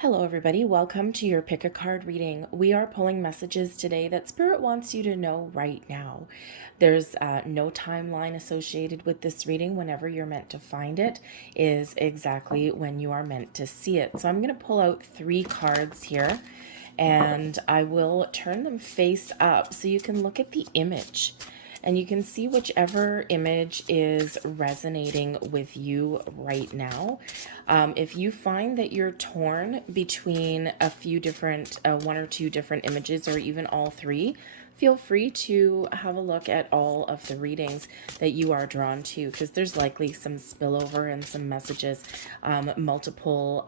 Hello, everybody. Welcome to your Pick a Card reading. We are pulling messages today that Spirit wants you to know right now. There's no timeline associated with this reading. Whenever you're meant to find it is exactly when you are meant to see it. So I'm going to pull out 3 cards here and I will turn them face up so you can look at the image. And you can see whichever image is resonating with you right now. If you find that you're torn between a few different, 1 or 2 different images, or even all 3, feel free to have a look at all of the readings that you are drawn to, because there's likely some spillover and some messages, multiple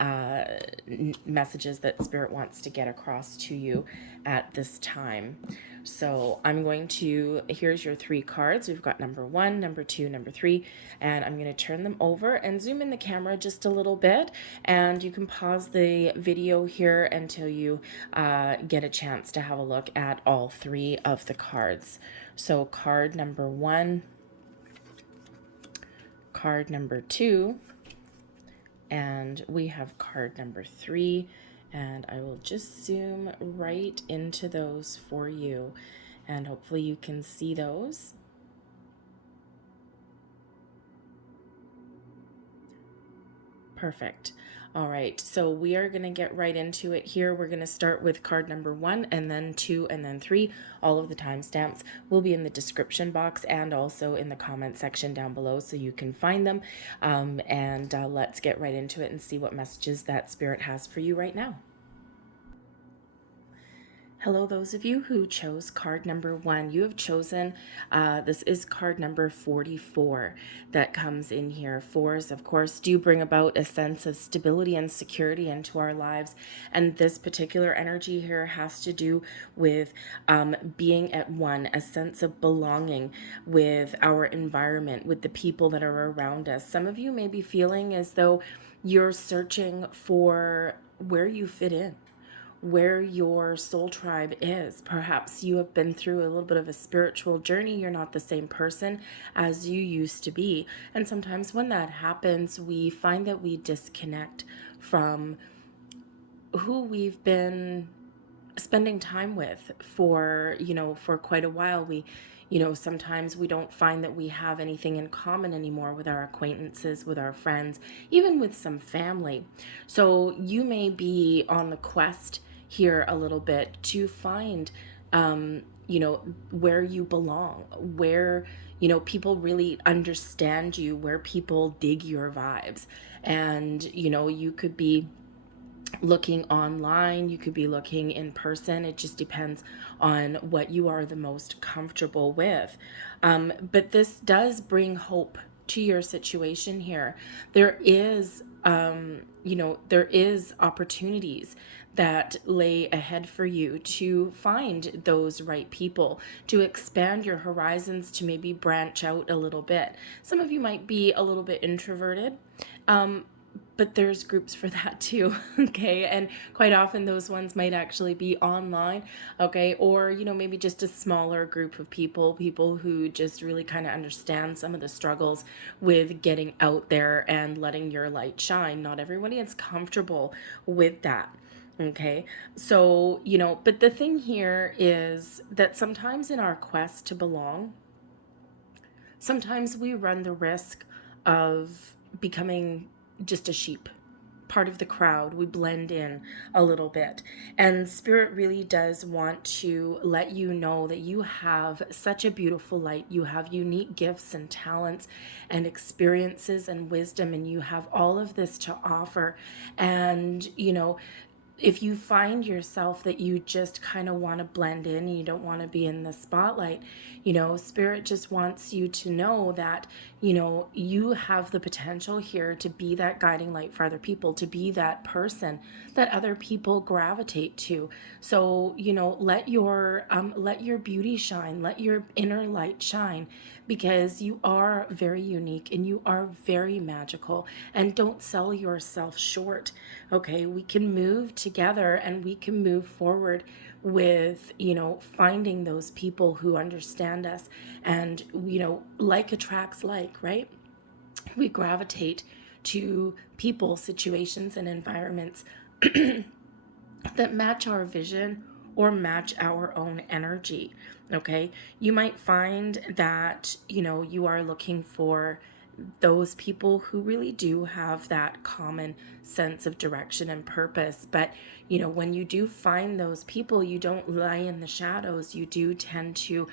messages that Spirit wants to get across to you at this time. So I'm going to, here's your 3 cards. We've got number 1, number 2, number 3, and I'm going to turn them over and zoom in the camera just a little bit. And you can pause the video here until you get a chance to have a look at all 3 of the cards. So card number 1, card number 2, and we have card number 3. And I will just zoom right into those for you, and hopefully you can see those. Perfect. All right, so we are going to get right into it here. We're going to start with card number 1, and then 2, and then 3. All of the timestamps will be in the description box and also in the comment section down below, so you can find them. Let's get right into it and see what messages that Spirit has for you right now. Hello, those of you who chose card number 1. You have chosen, this is card number 44 that comes in here. 4s, of course, do bring about a sense of stability and security into our lives. And this particular energy here has to do with being at one, a sense of belonging with our environment, with the people that are around us. Some of you may be feeling as though you're searching for where you fit in, where your soul tribe is. Perhaps you have been through a little bit of a spiritual journey. You're not the same person as you used to be. And sometimes when that happens, we find that we disconnect from who we've been spending time with for quite a while. Sometimes we don't find that we have anything in common anymore with our acquaintances, with our friends, even with some family. So you may be on the quest here a little bit to find where you belong, where people really understand you, where people dig your vibes. And you could be looking online, you could be looking in person. It just depends on what you are the most comfortable with. But this does bring hope to your situation here. There is opportunities that lay ahead for you to find those right people, to expand your horizons, to maybe branch out a little bit. Some of you might be a little bit introverted, but there's groups for that too, okay? And quite often those ones might actually be online, okay? Or, maybe just a smaller group of people who just really kind of understand some of the struggles with getting out there and letting your light shine. Not everybody is comfortable with that. Okay, so, but the thing here is that sometimes in our quest to belong, sometimes we run the risk of becoming just a sheep, part of the crowd. We blend in a little bit. And Spirit really does want to let you know that you have such a beautiful light. You have unique gifts and talents and experiences and wisdom, and you have all of this to offer. And, if you find yourself that you just kind of want to blend in and you don't want to be in the spotlight, Spirit just wants you to know that, you have the potential here to be that guiding light for other people, to be that person that other people gravitate to. So, let your beauty shine, let your inner light shine, because you are very unique and you are very magical, and don't sell yourself short. Okay, we can move together and we can move forward with, finding those people who understand us. And, like attracts like, right? We gravitate to people, situations, and environments that match our vision or match our own energy. Okay, you might find that you are looking for those people who really do have that common sense of direction and purpose. But when you do find those people, you don't lie in the shadows. You do tend to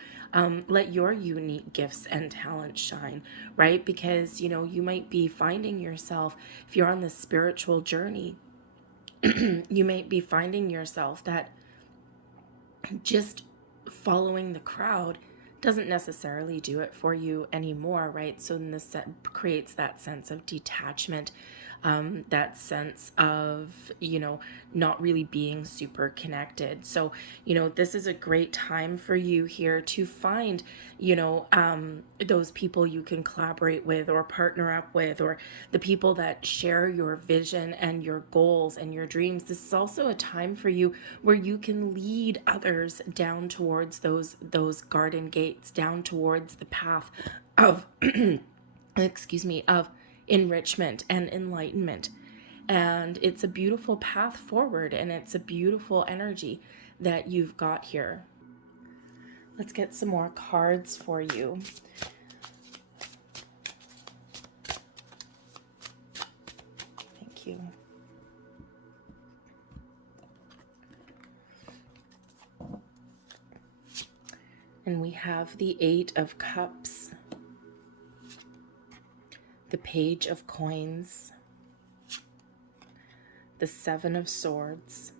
let your unique gifts and talents shine, right? Because you might be finding yourself, if you're on this spiritual journey, you might be finding yourself that just following the crowd doesn't necessarily do it for you anymore, right? So then this creates that sense of detachment, that sense of, not really being super connected. So, this is a great time for you here to find, those people you can collaborate with or partner up with, or the people that share your vision and your goals and your dreams. This is also a time for you where you can lead others down towards those garden gates, down towards the path of excuse me, of enrichment and enlightenment. And it's a beautiful path forward, and it's a beautiful energy that you've got here. Let's get some more cards for you. Thank you. And we have the Eight of Cups, the Page of Coins, the Seven of Swords,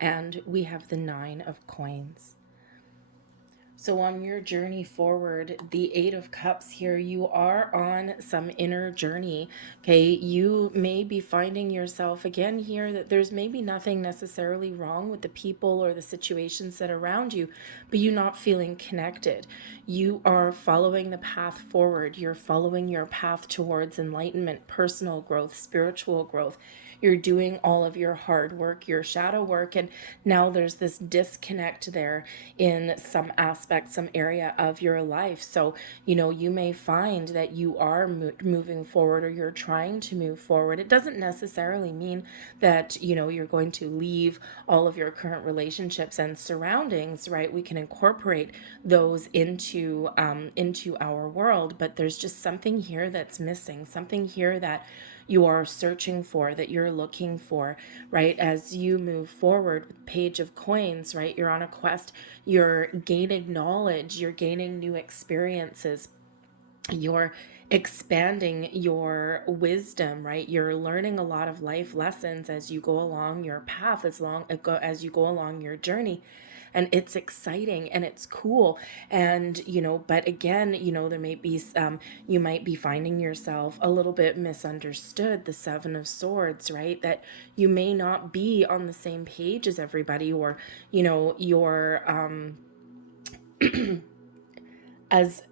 and we have the Nine of Coins. So on your journey forward, the Eight of Cups here, you are on some inner journey, okay? You may be finding yourself again here that there's maybe nothing necessarily wrong with the people or the situations that are around you, but you're not feeling connected. You are following the path forward. You're following your path towards enlightenment, personal growth, spiritual growth. You're doing all of your hard work, your shadow work, and now there's this disconnect there in some aspect, some area of your life. So, you may find that you are moving forward, or you're trying to move forward. It doesn't necessarily mean that, you're going to leave all of your current relationships and surroundings, right? We can incorporate those into our world, but there's just something here that's missing, something here that you are searching for, that you're looking for, right? As you move forward with Page of Coins, right? You're on a quest, you're gaining knowledge, you're gaining new experiences, you're expanding your wisdom, right? You're learning a lot of life lessons as you go along your path, as you go along your journey. And it's exciting and it's cool. And, but again, there may be you might be finding yourself a little bit misunderstood, the Seven of Swords, right? That you may not be on the same page as everybody, or, you're as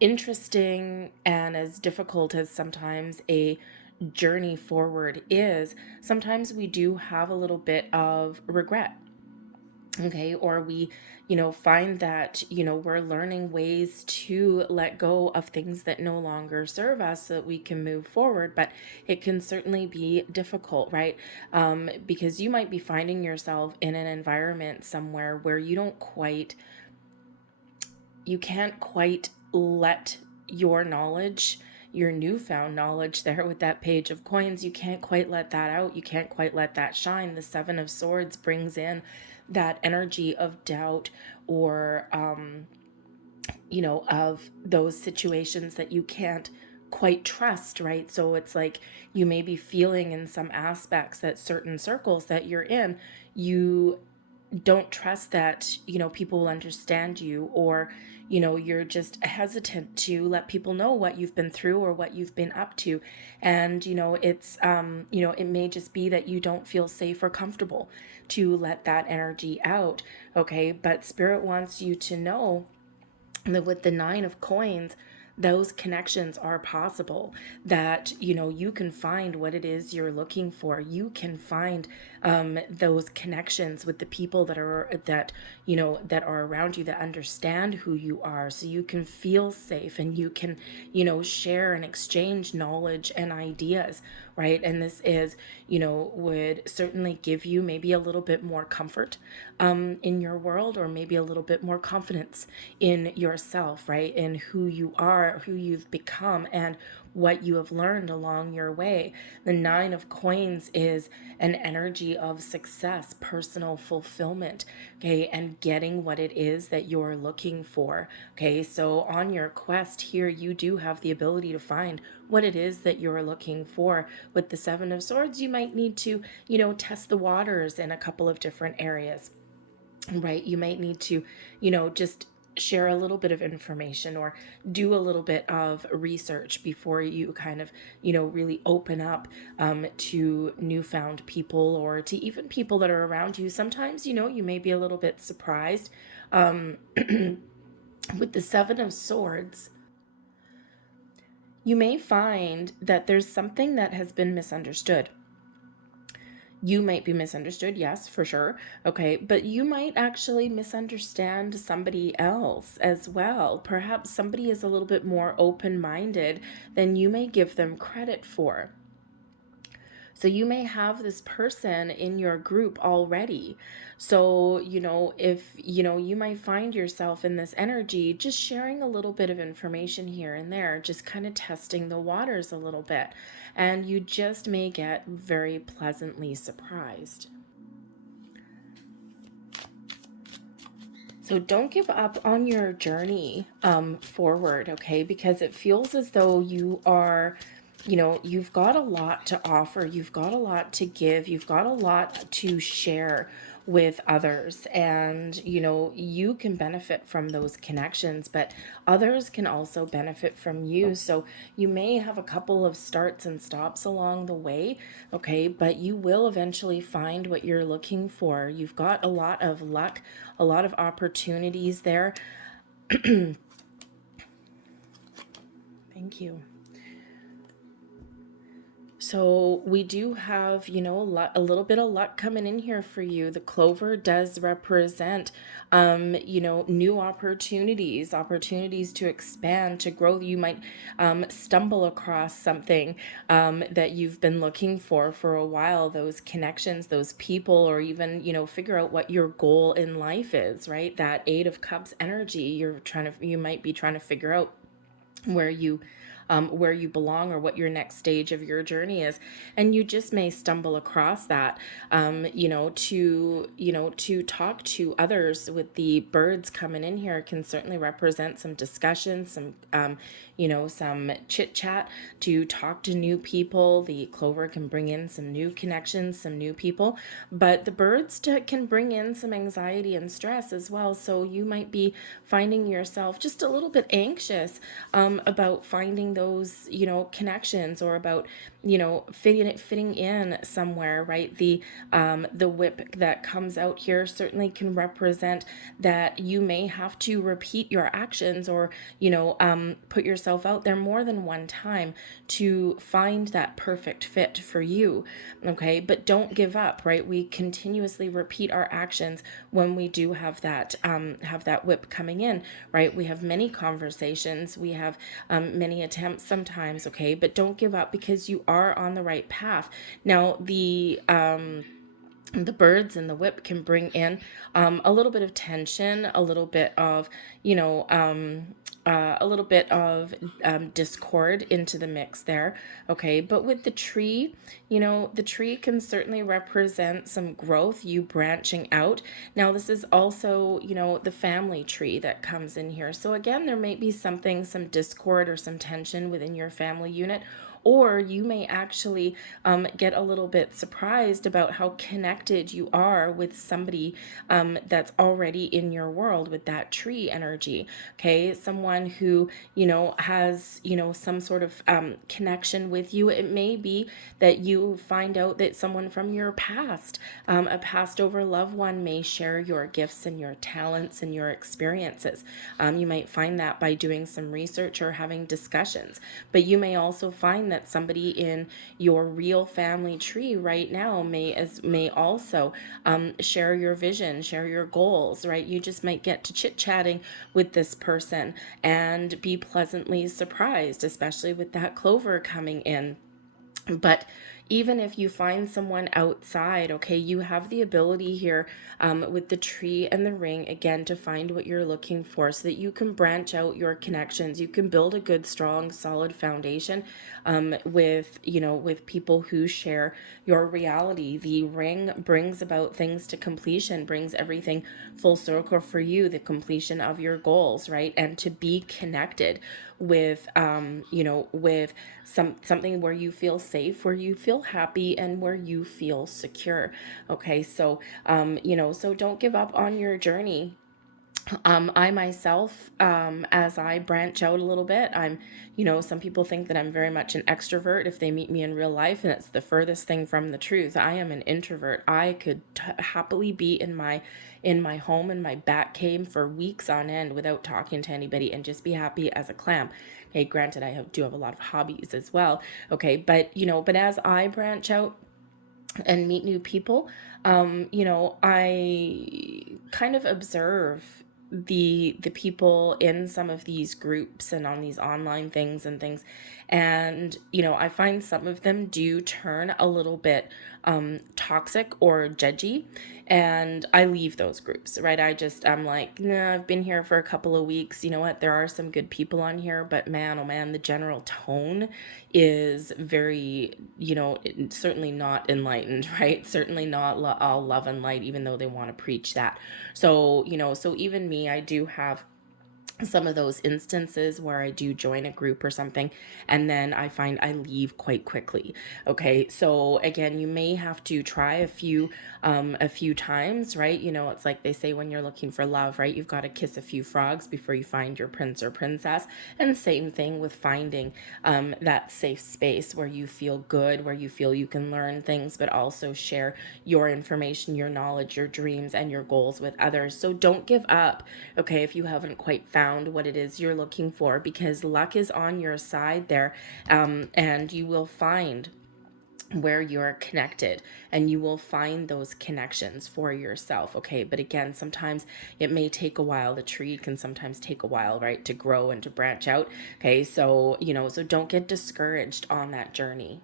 interesting and as difficult as sometimes a journey forward is, sometimes we do have a little bit of regret. Okay, or we, find that, we're learning ways to let go of things that no longer serve us so that we can move forward. But it can certainly be difficult, right? Because you might be finding yourself in an environment somewhere where you can't quite let your knowledge, your newfound knowledge there with that Page of Coins, you can't quite let that out. You can't quite let that shine. The Seven of Swords brings in that energy of doubt, or, of those situations that you can't quite trust, right? So it's like you may be feeling in some aspects that certain circles that you're in, you don't trust that, people will understand you, or, you're just hesitant to let people know what you've been through or what you've been up to. And, it's, it may just be that you don't feel safe or comfortable to let that energy out. Okay. But Spirit wants you to know that with the Nine of Coins, those connections are possible, that you can find what it is you're looking for. You can find those connections with the people that are around you, that understand who you are, so you can feel safe, and you can share and exchange knowledge and ideas right? And this is, would certainly give you maybe a little bit more comfort in your world, or maybe a little bit more confidence in yourself, right? In who you are, who you've become, and what you have learned along your way. The Nine of Coins is an energy of success, personal fulfillment, okay, and getting what it is that you're looking for, okay? So on your quest here, you do have the ability to find what it is that you're looking for. With the Seven of Swords, you might need to, test the waters in a couple of different areas, right? You might need to, just share a little bit of information or do a little bit of research before you kind of, really open up to newfound people, or to even people that are around you. Sometimes, you may be a little bit surprised. With the Seven of Swords, you may find that there's something that has been misunderstood. You might be misunderstood, yes, for sure. Okay, but you might actually misunderstand somebody else as well. Perhaps somebody is a little bit more open-minded than you may give them credit for. So you may have this person in your group already. So, if, you might find yourself in this energy, just sharing a little bit of information here and there, just kind of testing the waters a little bit. And you just may get very pleasantly surprised. So don't give up on your journey forward, okay? Because it feels as though you are, you've got a lot to offer. You've got a lot to give. You've got a lot to share with others. And, you can benefit from those connections, but others can also benefit from you. So you may have a couple of starts and stops along the way, okay? But you will eventually find what you're looking for. You've got a lot of luck, a lot of opportunities there. Thank you. So we do have, a little bit of luck coming in here for you. The clover does represent, new opportunities to expand, to grow. You might stumble across something that you've been looking for a while, those connections, those people, or even, figure out what your goal in life is, right? That Eight of Cups energy, you might be trying to figure out where you belong, or what your next stage of your journey is, and you just may stumble across that. To talk to others. With the birds coming in here, can certainly represent some discussion, some chit chat, to talk to new people. The clover can bring in some new connections, some new people, but the birds can bring in some anxiety and stress as well. So you might be finding yourself just a little bit anxious about finding those, connections, or about, fitting in somewhere, right? The whip that comes out here certainly can represent that you may have to repeat your actions, or, put yourself out there more than one time to find that perfect fit for you. Okay, but don't give up, right? We continuously repeat our actions when we do have that whip coming in, right? We have many conversations, we have many attempts sometimes, okay, but don't give up, because you are on the right path. Now, the birds and the whip can bring in a little bit of tension, a little bit of, discord into the mix there. Okay, but with the tree, the tree can certainly represent some growth, you branching out. Now, this is also, the family tree that comes in here. So again, there may be some discord or some tension within your family unit, or you may actually get a little bit surprised about how connected you are with somebody that's already in your world, with that tree energy. Okay, someone who, has, some sort of connection with you. It may be that you find out that someone from your past, a passed over loved one, may share your gifts and your talents and your experiences. You might find that by doing some research or having discussions, but you may also find that somebody in your real family tree right now may also share your vision, share your goals, right? You just might get to chit-chatting with this person and be pleasantly surprised, especially with that clover coming in. But even if you find someone outside, okay, you have the ability here with the tree and the ring, again, to find what you're looking for so that you can branch out your connections. You can build a good, strong, solid foundation with, with people who share your reality. The ring brings about things to completion, brings everything full circle for you, the completion of your goals, right? And to be connected with with something where you feel safe, where you feel happy, and where you feel secure. Okay, so so don't give up on your journey. I myself, as I branch out a little bit, some people think that I'm very much an extrovert if they meet me in real life, and it's the furthest thing from the truth. I am an introvert. I could happily be in my home, in my back cave for weeks on end without talking to anybody and just be happy as a clam. Okay, granted, do have a lot of hobbies as well. Okay, but as I branch out and meet new people, I kind of observe the people in some of these groups and on these online things, and I find some of them do turn a little bit toxic or judgy, and I leave those groups, right? I'm like, nah, I've been here for a couple of weeks. You know what, there are some good people on here, but man, oh man, the general tone is very, certainly not enlightened, right? Certainly not all love and light, even though they want to preach that. So so even me, I do have some of those instances where I do join a group or something, and then I find I leave quite quickly. Okay, so again, you may have to try a few times, right? It's like they say, when you're looking for love, right? You've got to kiss a few frogs before you find your prince or princess. And same thing with finding that safe space where you feel good, where you feel you can learn things, but also share your information, your knowledge, your dreams, and your goals with others. So don't give up, okay, if you haven't quite found what it is you're looking for, because luck is on your side there, and you will find where you're connected, and you will find those connections for yourself. Okay, but again, sometimes it may take a while. The tree can sometimes take a while, right, to grow and to branch out. Okay, so so don't get discouraged on that journey.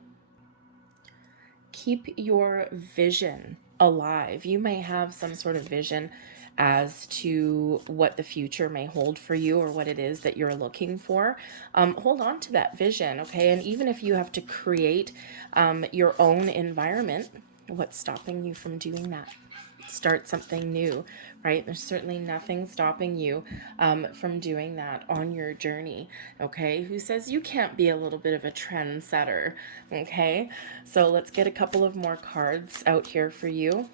Keep your vision alive. You may have some sort of vision as to what the future may hold for you, or what it is that you're looking for. Hold on to that vision, okay? And even if you have to create your own environment, what's stopping you from doing that? Start something new, right? There's certainly nothing stopping you from doing that on your journey, okay? Who says you can't be a little bit of a trendsetter, okay? So let's get a couple of more cards out here for you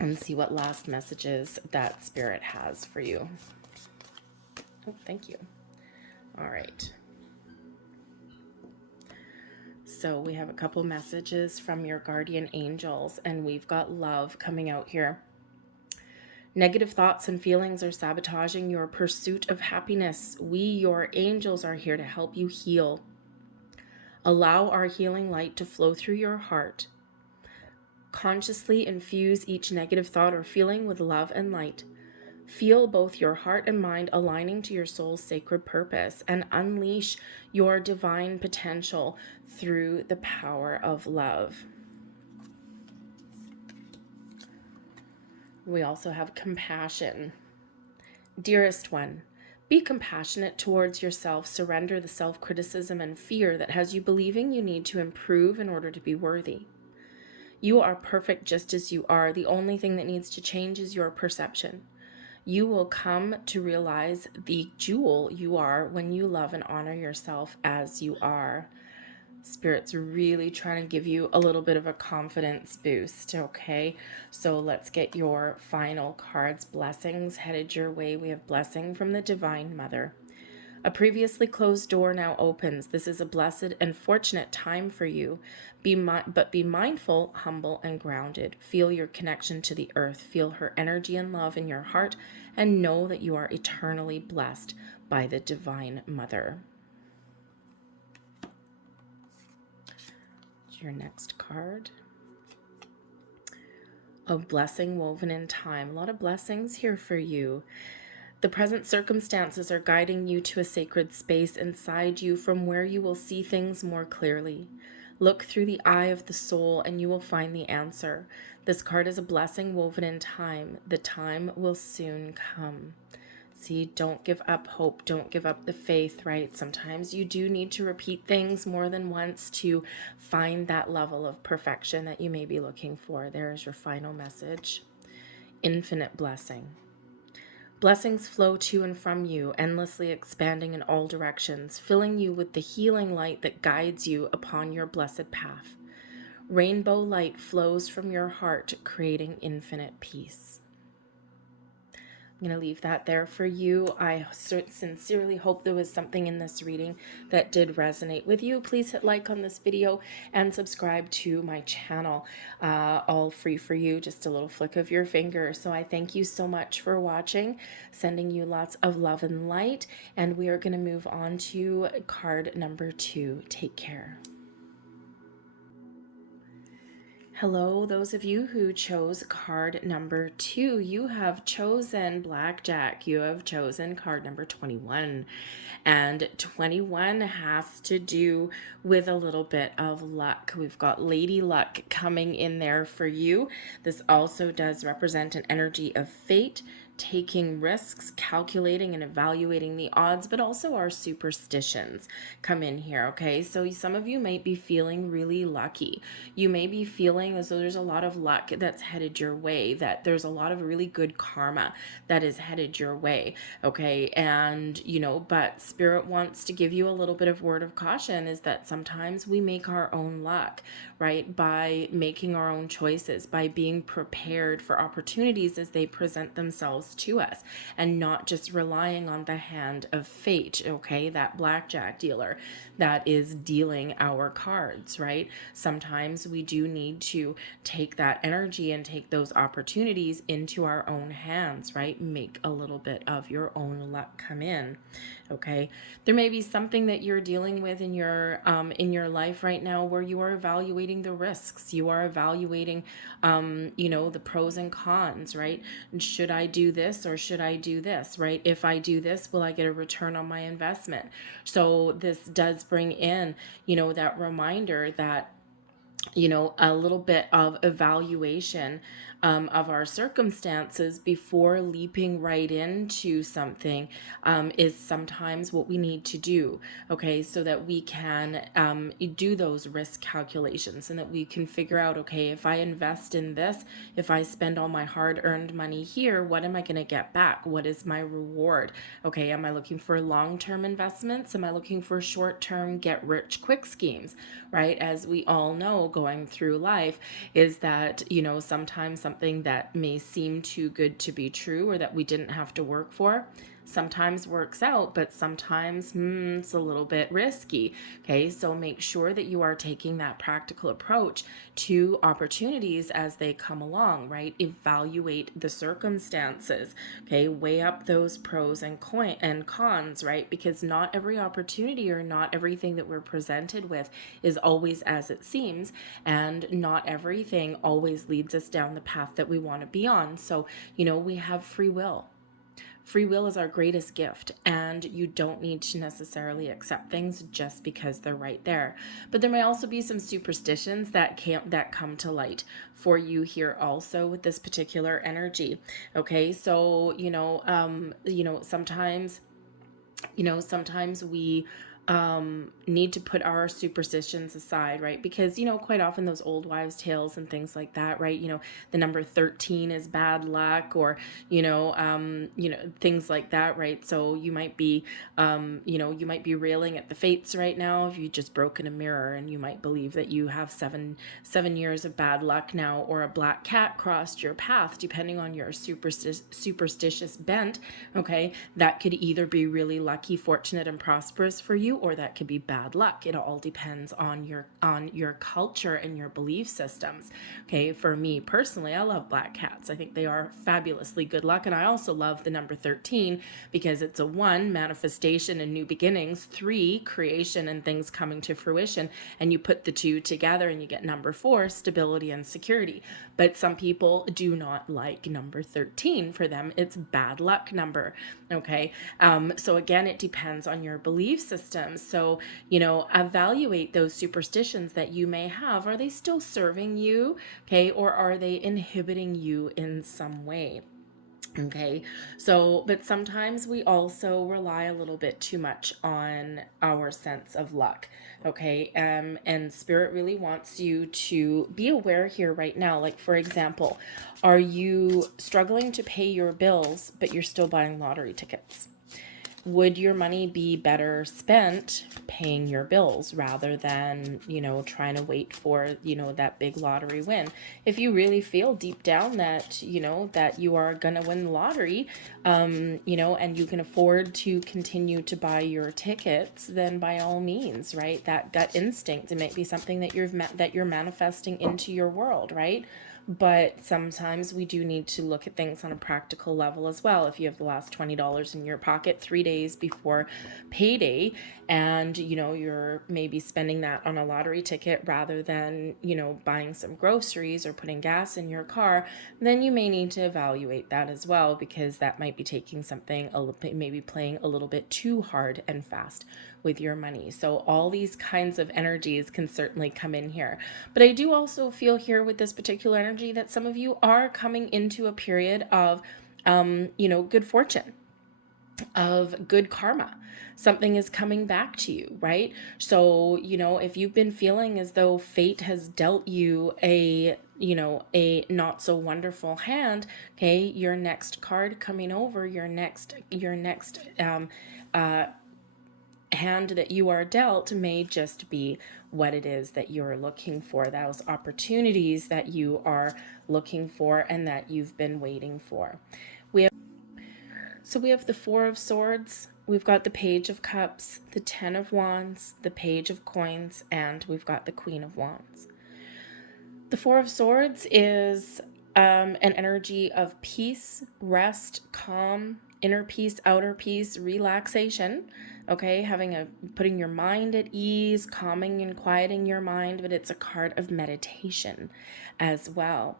and see what last messages that Spirit has for you. Oh, thank you. All right. So we have a couple messages from your guardian angels, and we've got love coming out here. Negative thoughts and feelings are sabotaging your pursuit of happiness. We, your angels, are here to help you heal. Allow our healing light to flow through your heart. Consciously infuse each negative thought or feeling with love and light. Feel both your heart and mind aligning to your soul's sacred purpose, and unleash your divine potential through the power of love. We also have compassion. Dearest one, be compassionate towards yourself. Surrender the self-criticism and fear that has you believing you need to improve in order to be worthy. You are perfect just as you are. The only thing that needs to change is your perception. You will come to realize the jewel you are when you love and honor yourself as you are. Spirit's really trying to give you a little bit of a confidence boost, okay? So let's get your final cards. Blessings headed your way. We have blessing from the Divine Mother. A previously closed door now opens. This is a blessed and fortunate time for you. But be mindful, humble, and grounded. Feel your connection to the earth. Feel her energy and love in your heart, and know that you are eternally blessed by the Divine Mother. Your next card. A blessing woven in time. A lot of blessings here for you. The present circumstances are guiding you to a sacred space inside you from where you will see things more clearly. Look through the eye of the soul and you will find the answer. This card is a blessing woven in time. The time will soon come. See, don't give up hope. Don't give up the faith, right? Sometimes you do need to repeat things more than once to find that level of perfection that you may be looking for. There is your final message. Infinite blessing. Blessings flow to and from you, endlessly expanding in all directions, filling you with the healing light that guides you upon your blessed path. Rainbow light flows from your heart, creating infinite peace. I'm going to leave that there for you. I sincerely hope there was something in this reading that did resonate with you. Please hit like on this video and subscribe to my channel. All free for you, just a little flick of your finger. So I thank you so much for watching, sending you lots of love and light, and we are going to move on to card number 2. Take care. Hello, those of you who chose card number 2. You have chosen Blackjack. You have chosen card number 21. And 21 has to do with a little bit of luck. We've got Lady Luck coming in there for you. This also does represent an energy of fate, taking risks, calculating and evaluating the odds, but also our superstitions come in here, okay? So some of you might be feeling really lucky. You may be feeling as though there's a lot of luck that's headed your way, that there's a lot of really good karma that is headed your way, okay? And, but Spirit wants to give you a little bit of word of caution is that sometimes we make our own luck, right? By making our own choices, by being prepared for opportunities as they present themselves to us and not just relying on the hand of fate, okay? That blackjack dealer that is dealing our cards, right? Sometimes we do need to take that energy and take those opportunities into our own hands, right? Make a little bit of your own luck come in, okay? There may be something that you're dealing with in your life right now where you are evaluating the risks. You are evaluating, the pros and cons, right? Should I do this or should I do this, right? If I do this, will I get a return on my investment? So this does bring in, that reminder that a little bit of evaluation of our circumstances before leaping right into something is sometimes what we need to do, okay, so that we can do those risk calculations and that we can figure out, okay, if I invest in this, if I spend all my hard-earned money here, what am I going to get back? What is my reward? Okay, am I looking for long-term investments? Am I looking for short-term get-rich-quick schemes, right? As we all know, going through life is that, sometimes something that may seem too good to be true or that we didn't have to work for sometimes works out, but sometimes it's a little bit risky. Okay, so make sure that you are taking that practical approach to opportunities as they come along, right? Evaluate the circumstances, okay? Weigh up those pros and cons, right? Because not every opportunity or not everything that we're presented with is always as it seems, and not everything always leads us down the path that we want to be on. So, we have free will. Free will is our greatest gift, and you don't need to necessarily accept things just because they're right there. But there may also be some superstitions that come to light for you here also with this particular energy. Okay, so sometimes we need to put our superstitions aside, right? Because, quite often those old wives' tales and things like that, right? The number 13 is bad luck, or, things like that, right? So you might be, you might be railing at the fates right now if you just broken a mirror, and you might believe that you have seven years of bad luck now, or a black cat crossed your path, depending on your superstitious bent, okay? That could either be really lucky, fortunate, and prosperous for you, or that could be bad luck. It all depends on your culture and your belief systems. Okay, for me personally, I love black cats. I think they are fabulously good luck, and I also love the number 13 because it's a 1, manifestation and new beginnings, 3, creation and things coming to fruition, and you put the 2 together and you get number 4, stability and security. But some people do not like number 13. For them, it's bad luck number. Okay, so again, it depends on your belief system them. So, you know, evaluate those superstitions that you may have. Are they still serving you? Okay. Or are they inhibiting you in some way? Okay, so, but sometimes we also rely a little bit too much on our sense of luck. Okay, and Spirit really wants you to be aware here right now. Like, for example, are you struggling to pay your bills, but you're still buying lottery tickets? Would your money be better spent paying your bills rather than, you know, trying to wait for, you know, that big lottery win? If you really feel deep down that, you know, that you are going to win the lottery, you know, and you can afford to continue to buy your tickets, then by all means, right? That gut instinct, it might be something that you're manifesting into your world, right? But sometimes we do need to look at things on a practical level as well. If you have the last $20 in your pocket 3 days before payday, and you know you're maybe spending that on a lottery ticket rather than, you know, buying some groceries or putting gas in your car, then you may need to evaluate that as well, because that might be taking something maybe playing a little bit too hard and fast with your money. So all these kinds of energies can certainly come in here. But I do also feel here with this particular energy that some of you are coming into a period of, you know, good fortune, of good karma. Something is coming back to you, right? So, you know, if you've been feeling as though fate has dealt you a, you know, a not so wonderful hand, okay, your next card coming over, your next hand that you are dealt may just be what it is that you're looking for, those opportunities that you are looking for and that you've been waiting for. We have the Four of Swords, we've got the Page of Cups, the Ten of Wands, the Page of Coins, and we've got the Queen of Wands. The Four of Swords is an energy of peace, rest, calm, inner peace, outer peace, relaxation. Okay, putting your mind at ease, calming and quieting your mind, but it's a card of meditation as well.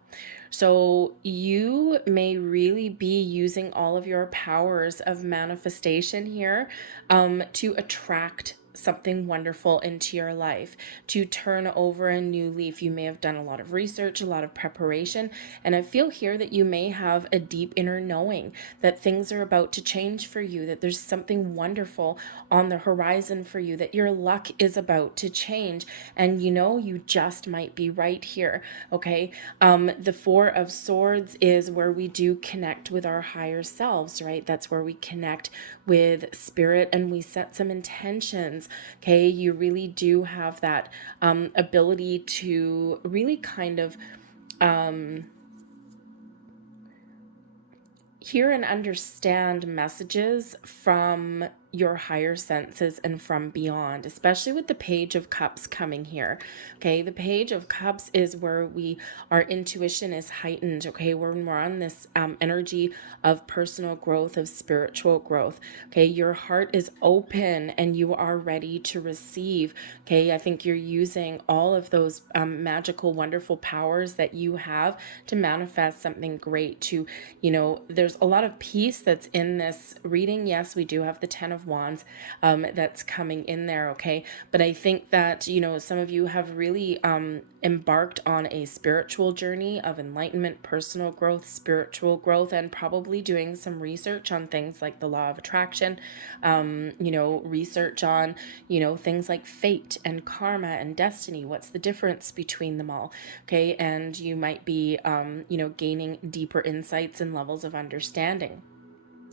So you may really be using all of your powers of manifestation here to attract something wonderful into your life, to turn over a new leaf. You may have done a lot of research, a lot of preparation, and I feel here that you may have a deep inner knowing that things are about to change for you, that there's something wonderful on the horizon for you, that your luck is about to change, and you know, you just might be right here. Okay, the Four of Swords is where we do connect with our higher selves, right? That's where we connect with spirit and we set some intentions. Okay, you really do have that ability to really kind of hear and understand messages from your higher senses and from beyond, especially with the Page of Cups coming here. Okay, the Page of Cups is where our intuition is heightened. Okay, when we're on this energy of personal growth, of spiritual growth. Okay, your heart is open and you are ready to receive. Okay, I think you're using all of those magical, wonderful powers that you have to manifest something great. To, you know, there's a lot of peace that's in this reading. Yes, we do have the Ten of Wands that's coming in there, okay? But I think that, you know, some of you have really embarked on a spiritual journey of enlightenment, personal growth, spiritual growth, and probably doing some research on things like the law of attraction, you know, research on, you know, things like fate and karma and destiny. What's the difference between them all? Okay, and you might be, you know, gaining deeper insights and levels of understanding.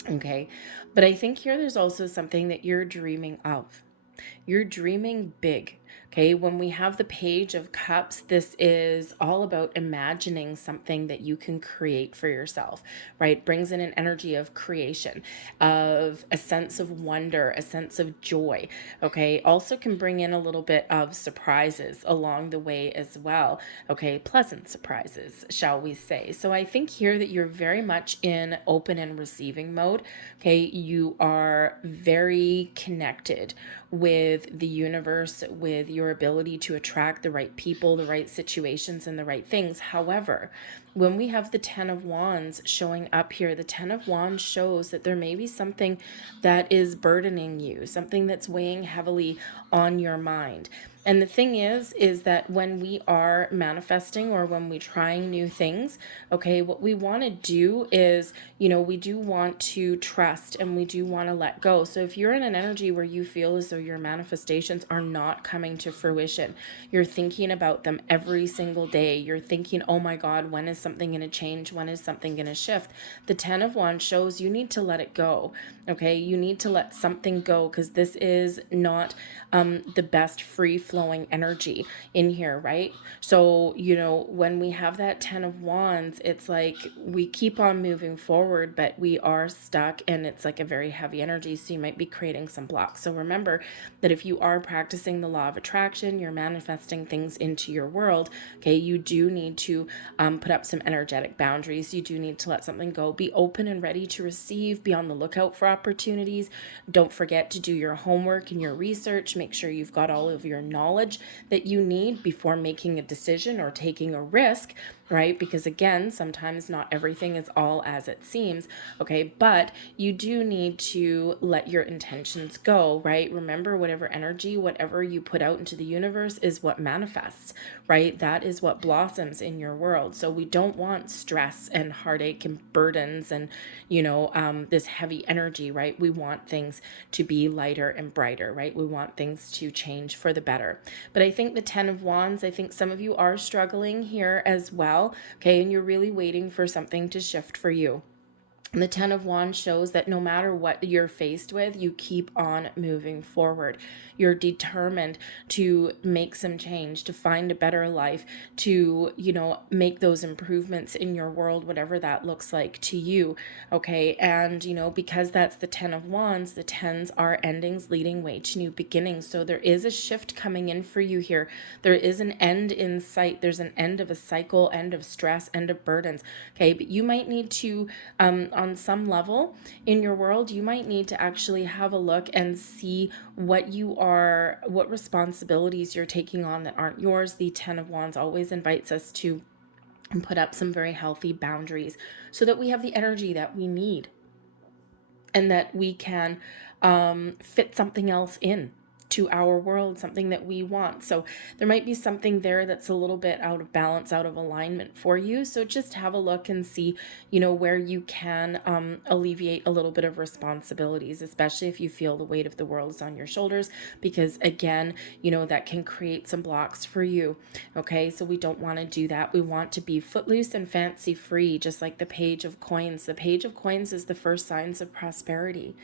Okay, but I think here there's also something that you're dreaming of. You're dreaming big. Okay, when we have the Page of Cups, this is all about imagining something that you can create for yourself, right? Brings in an energy of creation, of a sense of wonder, a sense of joy. Okay, also can bring in a little bit of surprises along the way as well. Okay, pleasant surprises, shall we say. So I think here that you're very much in open and receiving mode. Okay, you are very connected with the universe, with your ability to attract the right people, the right situations, and the right things. However, when we have the Ten of Wands showing up here, the Ten of Wands shows that there may be something that is burdening you, something that's weighing heavily on your mind. And the thing is that when we are manifesting or when we're trying new things, okay, what we want to do is, we do want to trust and we do want to let go. So if you're in an energy where you feel as though your manifestations are not coming to fruition, you're thinking about them every single day. You're thinking, oh my God, when is something going to change? When is something going to shift? The Ten of Wands shows you need to let it go. Okay, you need to let something go because this is not the best free flowing energy in here, right? So, when we have that Ten of Wands, it's like we keep on moving forward, but we are stuck and it's like a very heavy energy. So you might be creating some blocks. So remember that if you are practicing the law of attraction, you're manifesting things into your world, okay, you do need to put up some energetic boundaries. You do need to let something go. Be open and ready to receive. Be on the lookout for opportunities. Don't forget to do your homework and your research. Make sure you've got all of your knowledge that you need before making a decision or taking a risk, right? Because again, sometimes not everything is all as it seems, okay? But you do need to let your intentions go, right? Remember, whatever energy, whatever you put out into the universe is what manifests, right? That is what blossoms in your world. So we don't want stress and heartache and burdens and, this heavy energy, right? We want things to be lighter and brighter, right? We want things to change for the better. But I think the Ten of Wands, I think some of you are struggling here as well, okay? And you're really waiting for something to shift for you. And the Ten of Wands shows that no matter what you're faced with, you keep on moving forward. You're determined to make some change, to find a better life, to, make those improvements in your world, whatever that looks like to you, okay? And, because that's the Ten of Wands, the tens are endings leading way to new beginnings. So there is a shift coming in for you here. There is an end in sight. There's an end of a cycle, end of stress, end of burdens, okay? But you might need to, on some level in your world, you might need to actually have a look and see what responsibilities you're taking on that aren't yours. The Ten of Wands always invites us to put up some very healthy boundaries so that we have the energy that we need and that we can fit something else in to our world, something that we want. So there might be something there that's a little bit out of balance, out of alignment for you. So just have a look and see, where you can alleviate a little bit of responsibilities, especially if you feel the weight of the world is on your shoulders, because again, that can create some blocks for you. Okay, so we don't want to do that. We want to be footloose and fancy free, just like the Page of Coins. The Page of Coins is the first signs of prosperity.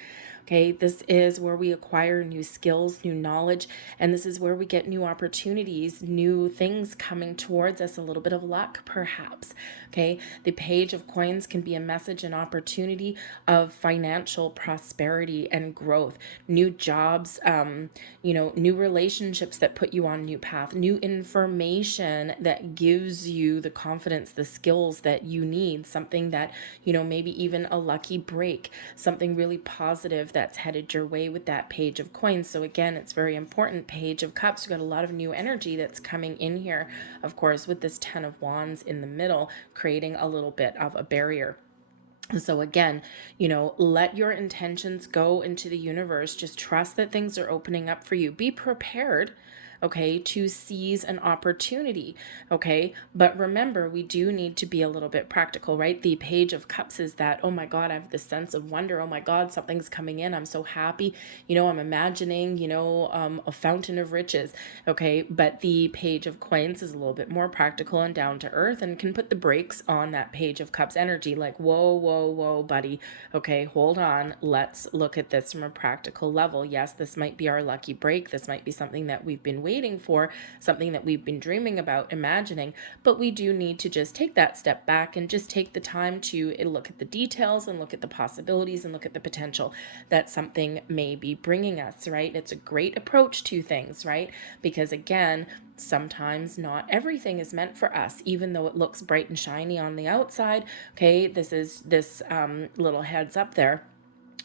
Okay, this is where we acquire new skills, new knowledge, and this is where we get new opportunities, new things coming towards us, a little bit of luck perhaps. Okay, the Page of Coins can be a message and opportunity of financial prosperity and growth, new jobs, new relationships that put you on a new path, new information that gives you the confidence, the skills that you need, something that, maybe even a lucky break, something really positive that's headed your way with that Page of Coins. So again, it's very important. Page of Cups, we've got a lot of new energy that's coming in here, of course, with this Ten of Wands in the middle, creating a little bit of a barrier. So again, let your intentions go into the universe. Just trust that things are opening up for you. Be prepared, okay, to seize an opportunity, okay? But remember, we do need to be a little bit practical, right? The Page of Cups is that, oh my God, I have this sense of wonder. Oh my God, something's coming in. I'm so happy. I'm imagining, a fountain of riches, okay? But the Page of Coins is a little bit more practical and down to earth and can put the brakes on that Page of Cups energy. Like, whoa, whoa, whoa, buddy. Okay, hold on. Let's look at this from a practical level. Yes, this might be our lucky break. This might be something that we've been waiting for, something that we've been dreaming about, imagining, but we do need to just take that step back and just take the time to look at the details and look at the possibilities and look at the potential that something may be bringing us, right? It's a great approach to things, right? Because again, sometimes not everything is meant for us, even though it looks bright and shiny on the outside. Okay, this is this little heads up there.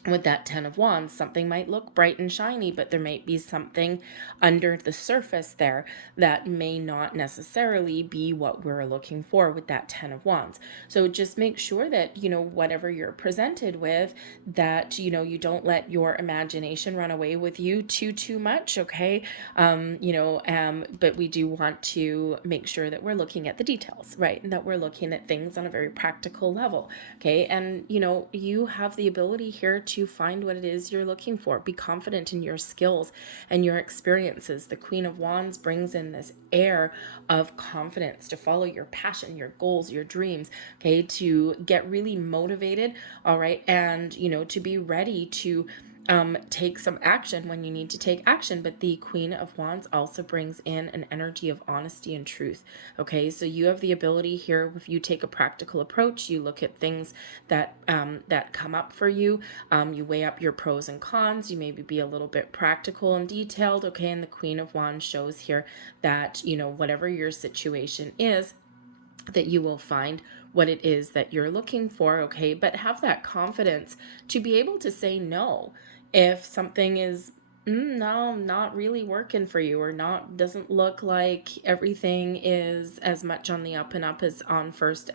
with that 10 of wands, something might look bright and shiny, but there might be something under the surface there that may not necessarily be what we're looking for with that 10 of wands. So just make sure that, whatever you're presented with, that, you don't let your imagination run away with you too much. Okay. But we do want to make sure that we're looking at the details, right? And that we're looking at things on a very practical level. Okay. And, you have the ability here to find what it is you're looking for. Be confident in your skills and your experiences. The Queen of Wands brings in this air of confidence to follow your passion, your goals, your dreams, okay, to get really motivated, all right, and, to be ready to take some action when you need to take action. But the Queen of Wands also brings in an energy of honesty and truth. Okay, so you have the ability here, if you take a practical approach, you look at things that come up for you, you weigh up your pros and cons, you maybe be a little bit practical and detailed. Okay, and the Queen of Wands shows here that, whatever your situation is, that you will find what it is that you're looking for. Okay, but have that confidence to be able to say no if something is no, not really working for you, or not, doesn't look like everything is as much on the up and up as on first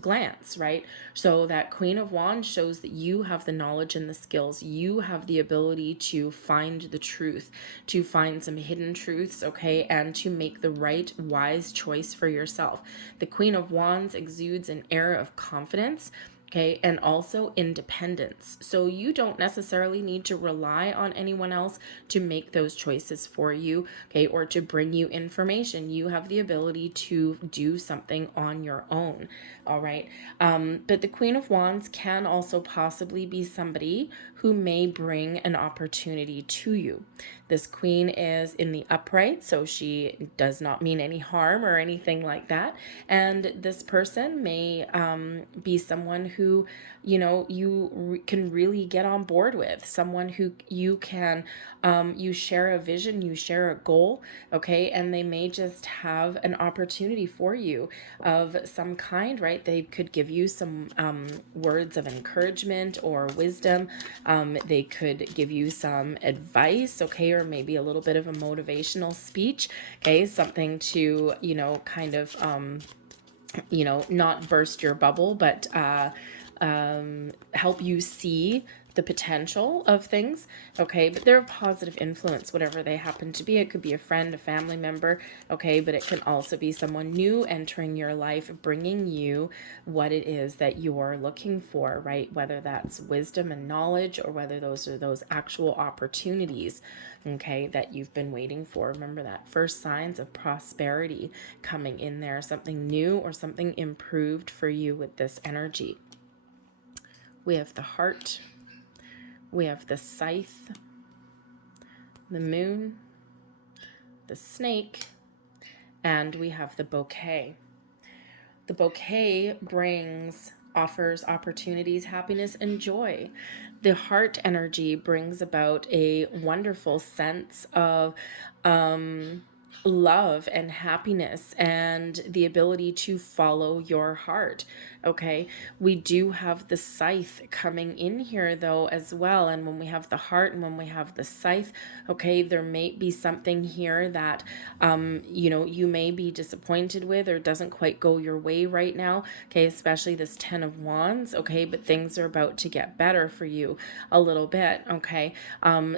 glance, right? So that Queen of Wands shows that you have the knowledge and the skills. You have the ability to find the truth, to find some hidden truths, okay, and to make the right, wise choice for yourself. The Queen of Wands exudes an air of confidence, okay, and also independence. So you don't necessarily need to rely on anyone else to make those choices for you, okay, or to bring you information. You have the ability to do something on your own, all right? But the Queen of Wands can also possibly be somebody who may bring an opportunity to you. This queen is in the upright, so she does not mean any harm or anything like that. And this person may be someone who, you can really get on board with, someone who you can, you share a vision, you share a goal, okay? And they may just have an opportunity for you of some kind, right? They could give you some words of encouragement or wisdom. They could give you some advice, okay, or maybe a little bit of a motivational speech, okay, something to, kind of, not burst your bubble, but help you see the potential of things, okay? But they're a positive influence, whatever they happen to be. It could be a friend, a family member, okay? But it can also be someone new entering your life, bringing you what it is that you're looking for, right? Whether that's wisdom and knowledge, or whether those are those actual opportunities, okay, that you've been waiting for. Remember that first signs of prosperity coming in there, something new or something improved for you with this energy. We have the heart. We have the scythe, the moon, the snake, and we have the bouquet. The bouquet offers opportunities, happiness, and joy. The heart energy brings about a wonderful sense of love and happiness and the ability to follow your heart. Okay, we do have the scythe coming in here though as well, and when we have the heart and when we have the scythe, okay, there may be something here that you may be disappointed with, or doesn't quite go your way right now, okay, especially this 10 of Wands, okay, but things are about to get better for you a little bit, okay.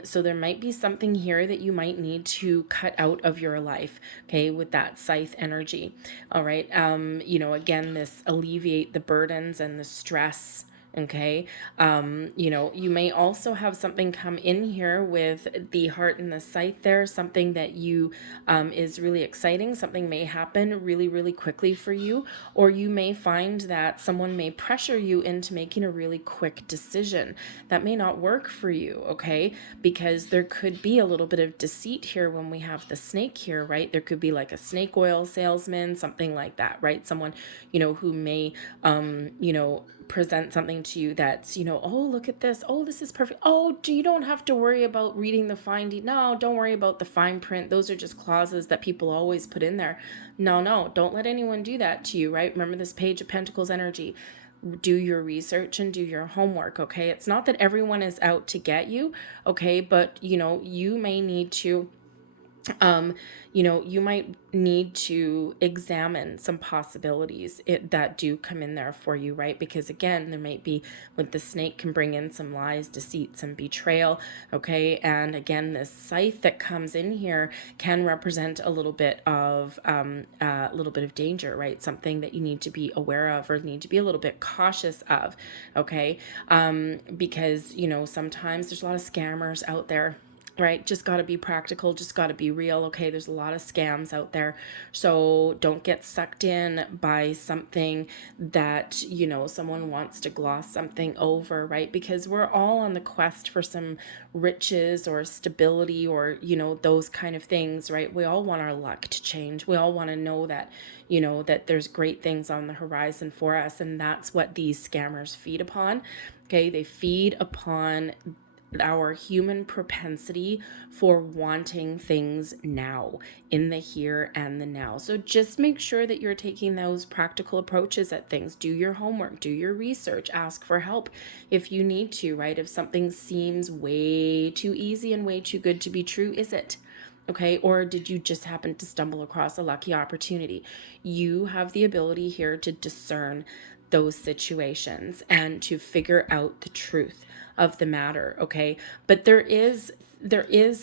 So there might be something here that you might need to cut out of your life, okay, with that scythe energy, all right. Again, this alleviate the burdens and the stress, okay. You may also have something come in here with the heart and the scythe there, something that you is really exciting. Something may happen really quickly for you, or you may find that someone may pressure you into making a really quick decision that may not work for you, okay, because there could be a little bit of deceit here when we have the snake here, right? There could be like a snake oil salesman, something like that, right? Someone, who may present something to you that's, oh, look at this. Oh, this is perfect. Oh, you don't have to worry about reading the fine detail. No, don't worry about the fine print. Those are just clauses that people always put in there. No, don't let anyone do that to you, right? Remember this Page of Pentacles energy. do your research and do your homework, okay? It's not that everyone is out to get you, okay? But, you may need to um, you might need to examine some possibilities that do come in there for you, right? Because again, there might be, with the snake, can bring in some lies, deceit, some betrayal, okay? And again, this scythe that comes in here can represent a little bit of danger, right? Something that you need to be aware of or need to be a little bit cautious of, okay? Because sometimes there's a lot of scammers out there, right? Just got to be practical, just got to be real. Okay, there's a lot of scams out there. So don't get sucked in by something that, someone wants to gloss something over, right? Because we're all on the quest for some riches or stability or, those kind of things, right? We all want our luck to change. We all want to know that, that there's great things on the horizon for us. And that's what these scammers feed upon. Okay, they feed upon our human propensity for wanting things now, in the here and the now. So just make sure that you're taking those practical approaches at things. Do your homework, do your research, ask for help if you need to, right? If something seems way too easy and way too good to be true, is it? Okay, or did you just happen to stumble across a lucky opportunity? You have the ability here to discern those situations and to figure out the truth of the matter, okay? But there is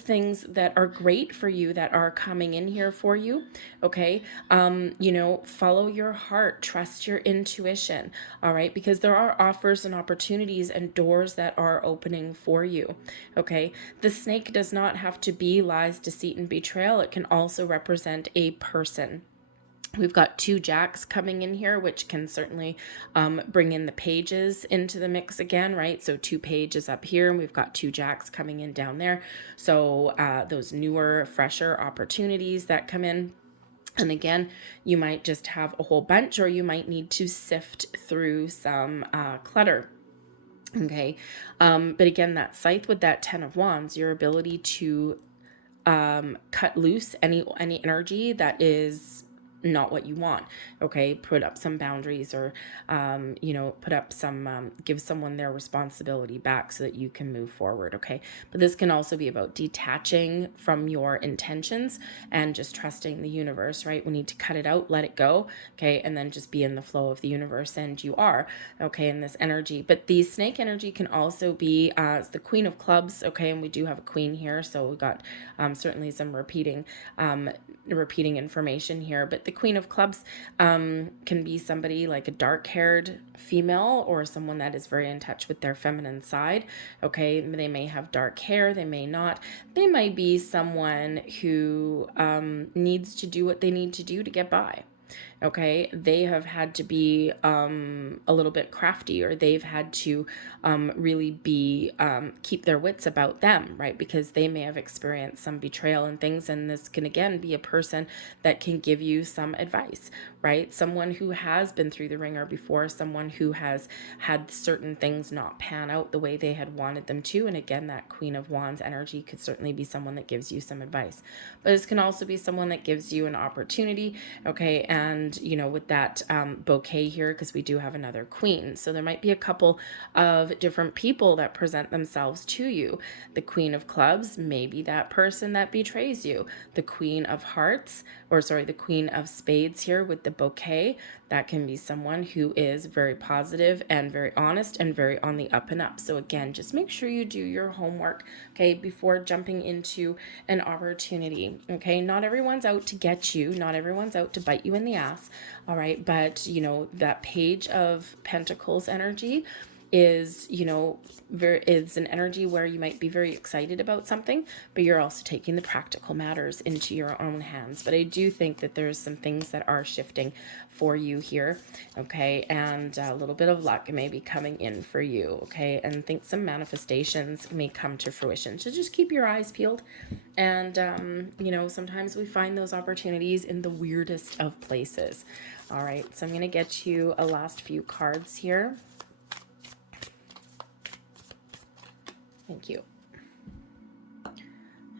things that are great for you that are coming in here for you, okay? Follow your heart, trust your intuition, all right? Because there are offers and opportunities and doors that are opening for you, okay? The snake does not have to be lies, deceit, and betrayal. It can also represent a person. We've got 2 jacks coming in here, which can certainly bring in the pages into the mix again, right? So 2 pages up here, and we've got 2 jacks coming in down there. So those newer, fresher opportunities that come in. And again, you might just have a whole bunch, or you might need to sift through some clutter. Okay. But again, that scythe with that 10 of Wands, your ability to cut loose any energy that is not what you want, okay? Put up some boundaries, or put up some give someone their responsibility back so that you can move forward, okay? But this can also be about detaching from your intentions and just trusting the universe, right? We need to cut it out, let it go, okay? And then just be in the flow of the universe, and you are, okay, in this energy. But the snake energy can also be the Queen of Clubs, okay? And we do have a queen here, so we got certainly some repeating information here. But the Queen of Clubs can be somebody like a dark-haired female, or someone that is very in touch with their feminine side, okay? They may have dark hair, they may not. They might be someone who needs to do what they need to do to get by. Okay, they have had to be a little bit crafty, or they've had to really be keep their wits about them, right? Because they may have experienced some betrayal and things, and this can again be a person that can give you some advice, right? Someone who has been through the ringer before, someone who has had certain things not pan out the way they had wanted them to. And again, that Queen of Wands energy could certainly be someone that gives you some advice, but this can also be someone that gives you an opportunity, okay? And with that bouquet here, because we do have another queen, so there might be a couple of different people that present themselves to you. The Queen of Clubs may be that person that betrays you. The Queen of Hearts, the Queen of Spades here with the bouquet, that can be someone who is very positive and very honest and very on the up and up. So again, just make sure you do your homework, okay, before jumping into an opportunity, okay? Not everyone's out to get you. Not everyone's out to bite you in the ass, all right? But, that Page of Pentacles energy is, it's an energy where you might be very excited about something, but you're also taking the practical matters into your own hands. But I do think that there's some things that are shifting for you here, okay? And a little bit of luck may be coming in for you, okay? And think some manifestations may come to fruition. So just keep your eyes peeled. And, sometimes we find those opportunities in the weirdest of places. All right, so I'm going to get you a last few cards here. Thank you.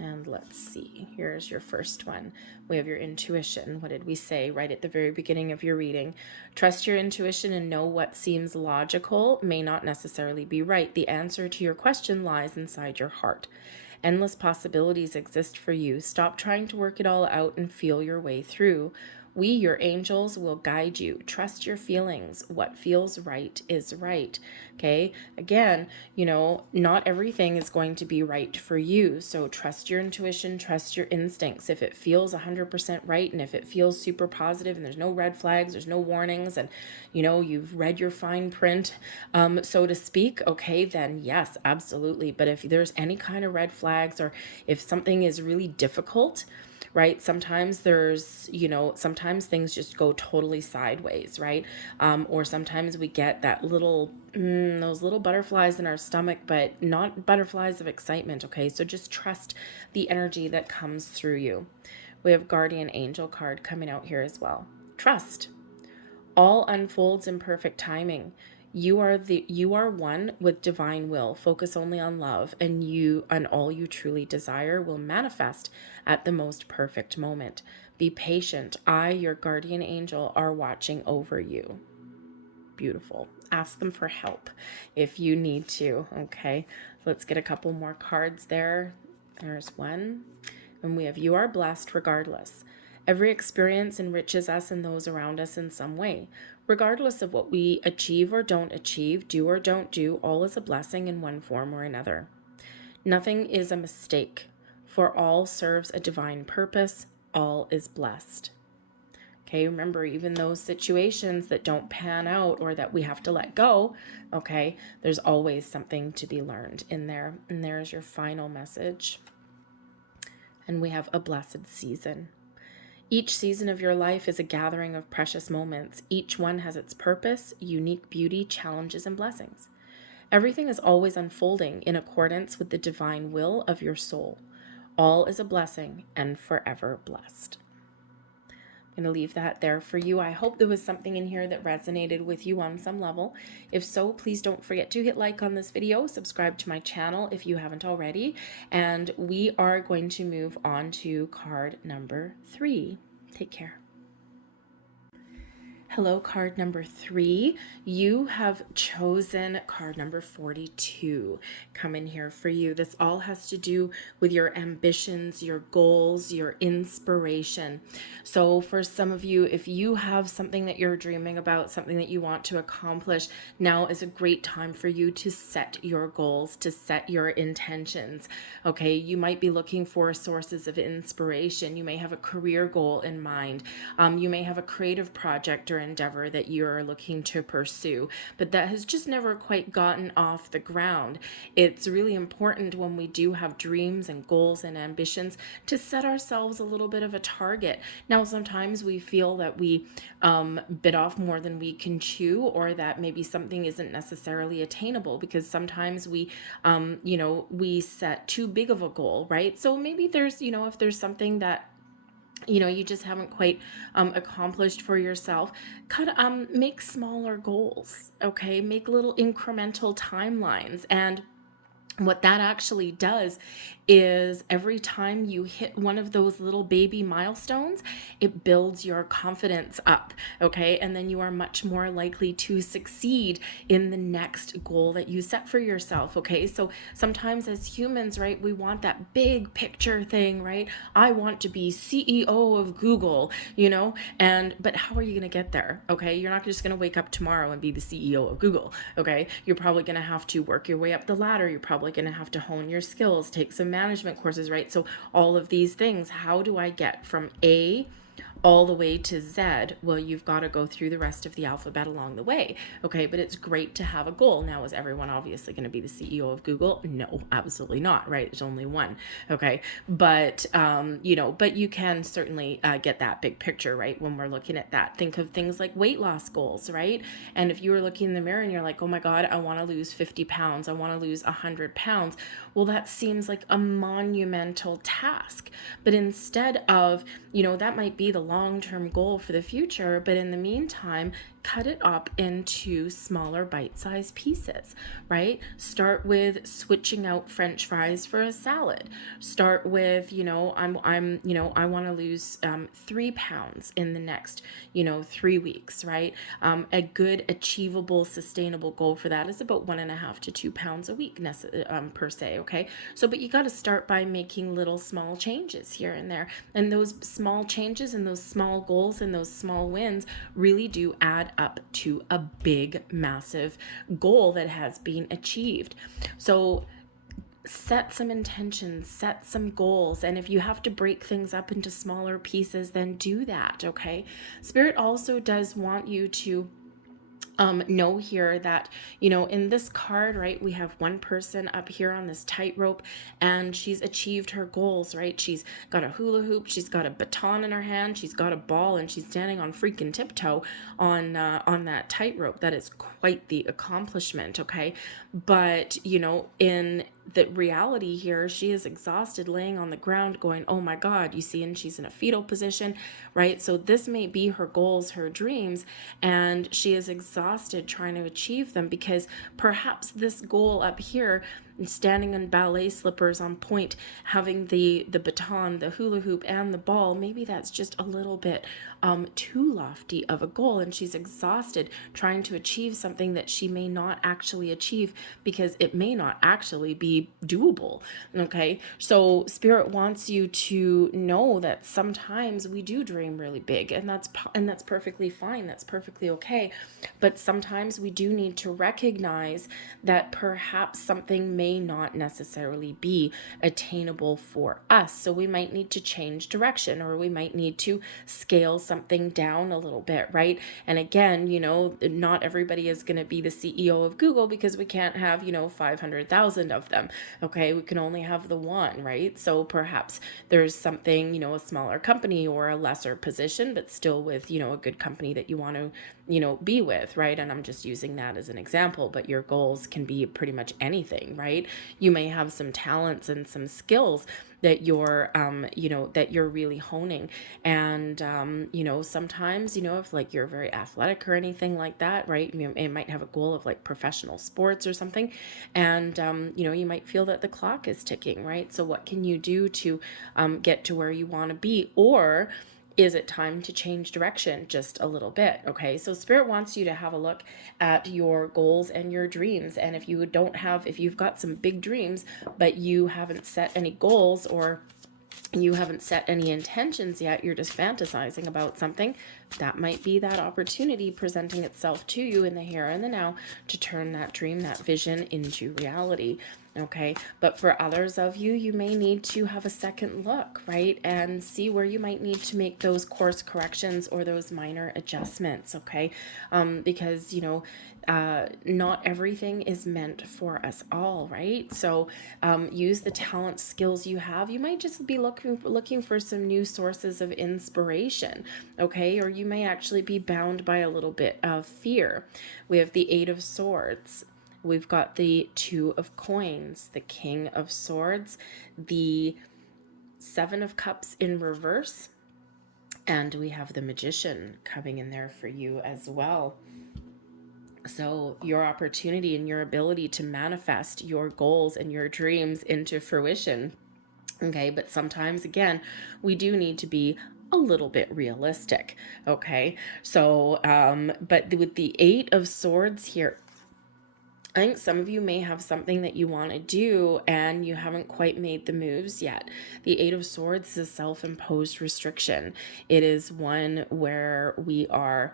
And let's see, here's your first one. We have your intuition. What did we say right at the very beginning of your reading? Trust your intuition and know what seems logical may not necessarily be right. The answer to your question lies inside your heart. Endless possibilities exist for you. Stop trying to work it all out and feel your way through. We, your angels, will guide you. Trust your feelings. What feels right is right. Okay. Again, not everything is going to be right for you. So trust your intuition, trust your instincts. If it feels 100% right, and if it feels super positive and there's no red flags, there's no warnings, and you've read your fine print, so to speak, okay, then yes, absolutely. But if there's any kind of red flags, or if something is really difficult, right? Sometimes sometimes things just go totally sideways, right? Or sometimes we get that those little butterflies in our stomach, but not butterflies of excitement, okay? So just trust the energy that comes through you. We have Guardian Angel card coming out here as well. Trust. All unfolds in perfect timing. You are one with divine will. Focus only on love, and all you truly desire will manifest at the most perfect moment. Be patient. I, your guardian angel, are watching over you. Beautiful. Ask them for help if you need to. Okay, let's get a couple more cards there. There's one. And we have, you are blessed regardless. Every experience enriches us and those around us in some way. Regardless of what we achieve or don't achieve, do or don't do, all is a blessing in one form or another. Nothing is a mistake, for all serves a divine purpose. All is blessed. Okay, remember, even those situations that don't pan out or that we have to let go, okay, there's always something to be learned in there. And there's your final message. And we have a blessed season. Each season of your life is a gathering of precious moments. Each one has its purpose, unique beauty, challenges, and blessings. Everything is always unfolding in accordance with the divine will of your soul. All is a blessing and forever blessed. I'm going to leave that there for you. I hope there was something in here that resonated with you on some level. If so, please don't forget to hit like on this video, subscribe to my channel if you haven't already, and we are going to move on to card number 3. Take care. Hello, card number 3. You have chosen card number 42 coming here for you. This all has to do with your ambitions, your goals, your inspiration. So for some of you, if you have something that you're dreaming about, something that you want to accomplish, now is a great time for you to set your goals, to set your intentions. Okay, you might be looking for sources of inspiration. You may have a career goal in mind. You may have a creative project or endeavor that you're looking to pursue, but that has just never quite gotten off the ground. It's really important when we do have dreams and goals and ambitions to set ourselves a little bit of a target. Now, sometimes we feel that we bit off more than we can chew, or that maybe something isn't necessarily attainable, because sometimes we set too big of a goal, right? So maybe there's, if there's something that you just haven't quite accomplished for yourself, make smaller goals, okay? Make little incremental timelines. And what that actually does is every time you hit one of those little baby milestones, it builds your confidence up, okay? And then you are much more likely to succeed in the next goal that you set for yourself, okay? So sometimes as humans, right, we want that big picture thing, right? I want to be CEO of Google, but how are you going to get there, okay? You're not just going to wake up tomorrow and be the CEO of Google, okay? You're probably going to have to work your way up the ladder. You're probably going to have to hone your skills, take some management courses, right? So all of these things, how do I get from A all the way to Z? Well, you've got to go through the rest of the alphabet along the way, okay? But it's great to have a goal. Now, is everyone obviously going to be the CEO of Google? No, absolutely not, right? There's only one, okay? But, but you can certainly get that big picture, right? When we're looking at that, think of things like weight loss goals, right? And if you were looking in the mirror and you're like, oh my God, I want to lose 50 pounds, I want to lose 100 pounds. Well, that seems like a monumental task. But instead of, that might be the long-term goal for the future, but in the meantime, cut it up into smaller bite-sized pieces, right? Start with switching out French fries for a salad. Start with, I want to lose 3 pounds in the next, 3 weeks, right? A good, achievable, sustainable goal for that is about 1.5 to 2 pounds a week, per se. Okay. So, but you got to start by making little small changes here and there. And those small changes and those small goals and those small wins really do add up to a big, massive goal that has been achieved. So set some intentions, set some goals, and if you have to break things up into smaller pieces, then do that. Okay. Spirit also does want you to know here that, in this card, right, we have one person up here on this tightrope, and she's achieved her goals, right? She's got a hula hoop, she's got a baton in her hand, she's got a ball, and she's standing on freaking tiptoe on that tightrope. That is quite the accomplishment, okay? But, in the reality here, she is exhausted, laying on the ground going, oh my God, you see, and she's in a fetal position, right? So this may be her goals, her dreams, and she is exhausted trying to achieve them, because perhaps this goal up here, standing in ballet slippers on point, having the baton, the hula hoop, and the ball, maybe that's just a little bit too lofty of a goal, and she's exhausted trying to achieve something that she may not actually achieve because it may not actually be doable. Okay, so Spirit wants you to know that sometimes we do dream really big, and that's perfectly fine. That's perfectly okay. But sometimes we do need to recognize that perhaps something may not necessarily be attainable for us. So we might need to change direction, or we might need to scale something down a little bit, right? And again, not everybody is going to be the CEO of Google, because we can't have, 500,000 of them. Okay, we can only have the one, right? So perhaps there's something, a smaller company or a lesser position, but still with, a good company that you want to, be with, right? And I'm just using that as an example, but your goals can be pretty much anything, right? You may have some talents and some skills that you're that you're really honing, and sometimes, if like you're very athletic or anything like that, right, you might have a goal of like professional sports or something, and you might feel that the clock is ticking, right? So what can you do to get to where you want to be? Or is it time to change direction just a little bit? Okay, so Spirit wants you to have a look at your goals and your dreams. And if you've got some big dreams, but you haven't set any goals, or you haven't set any intentions yet, you're just fantasizing about something, that might be that opportunity presenting itself to you in the here and the now to turn that dream, that vision into reality. Okay, but for others of you, you may need to have a second look, right, and see where you might need to make those course corrections or those minor adjustments. Okay, because not everything is meant for us all, right? So use the talent, skills you have. You might just be looking for some new sources of inspiration, okay? Or you may actually be bound by a little bit of fear. We have the Eight of Swords. We've got the Two of Coins, the King of Swords, the Seven of Cups in reverse, and we have the Magician coming in there for you as well. So your opportunity and your ability to manifest your goals and your dreams into fruition. Okay, but sometimes, again, we do need to be a little bit realistic. Okay, so but with the Eight of Swords here, I think some of you may have something that you want to do and you haven't quite made the moves yet. The Eight of Swords is a self-imposed restriction. It is one where we are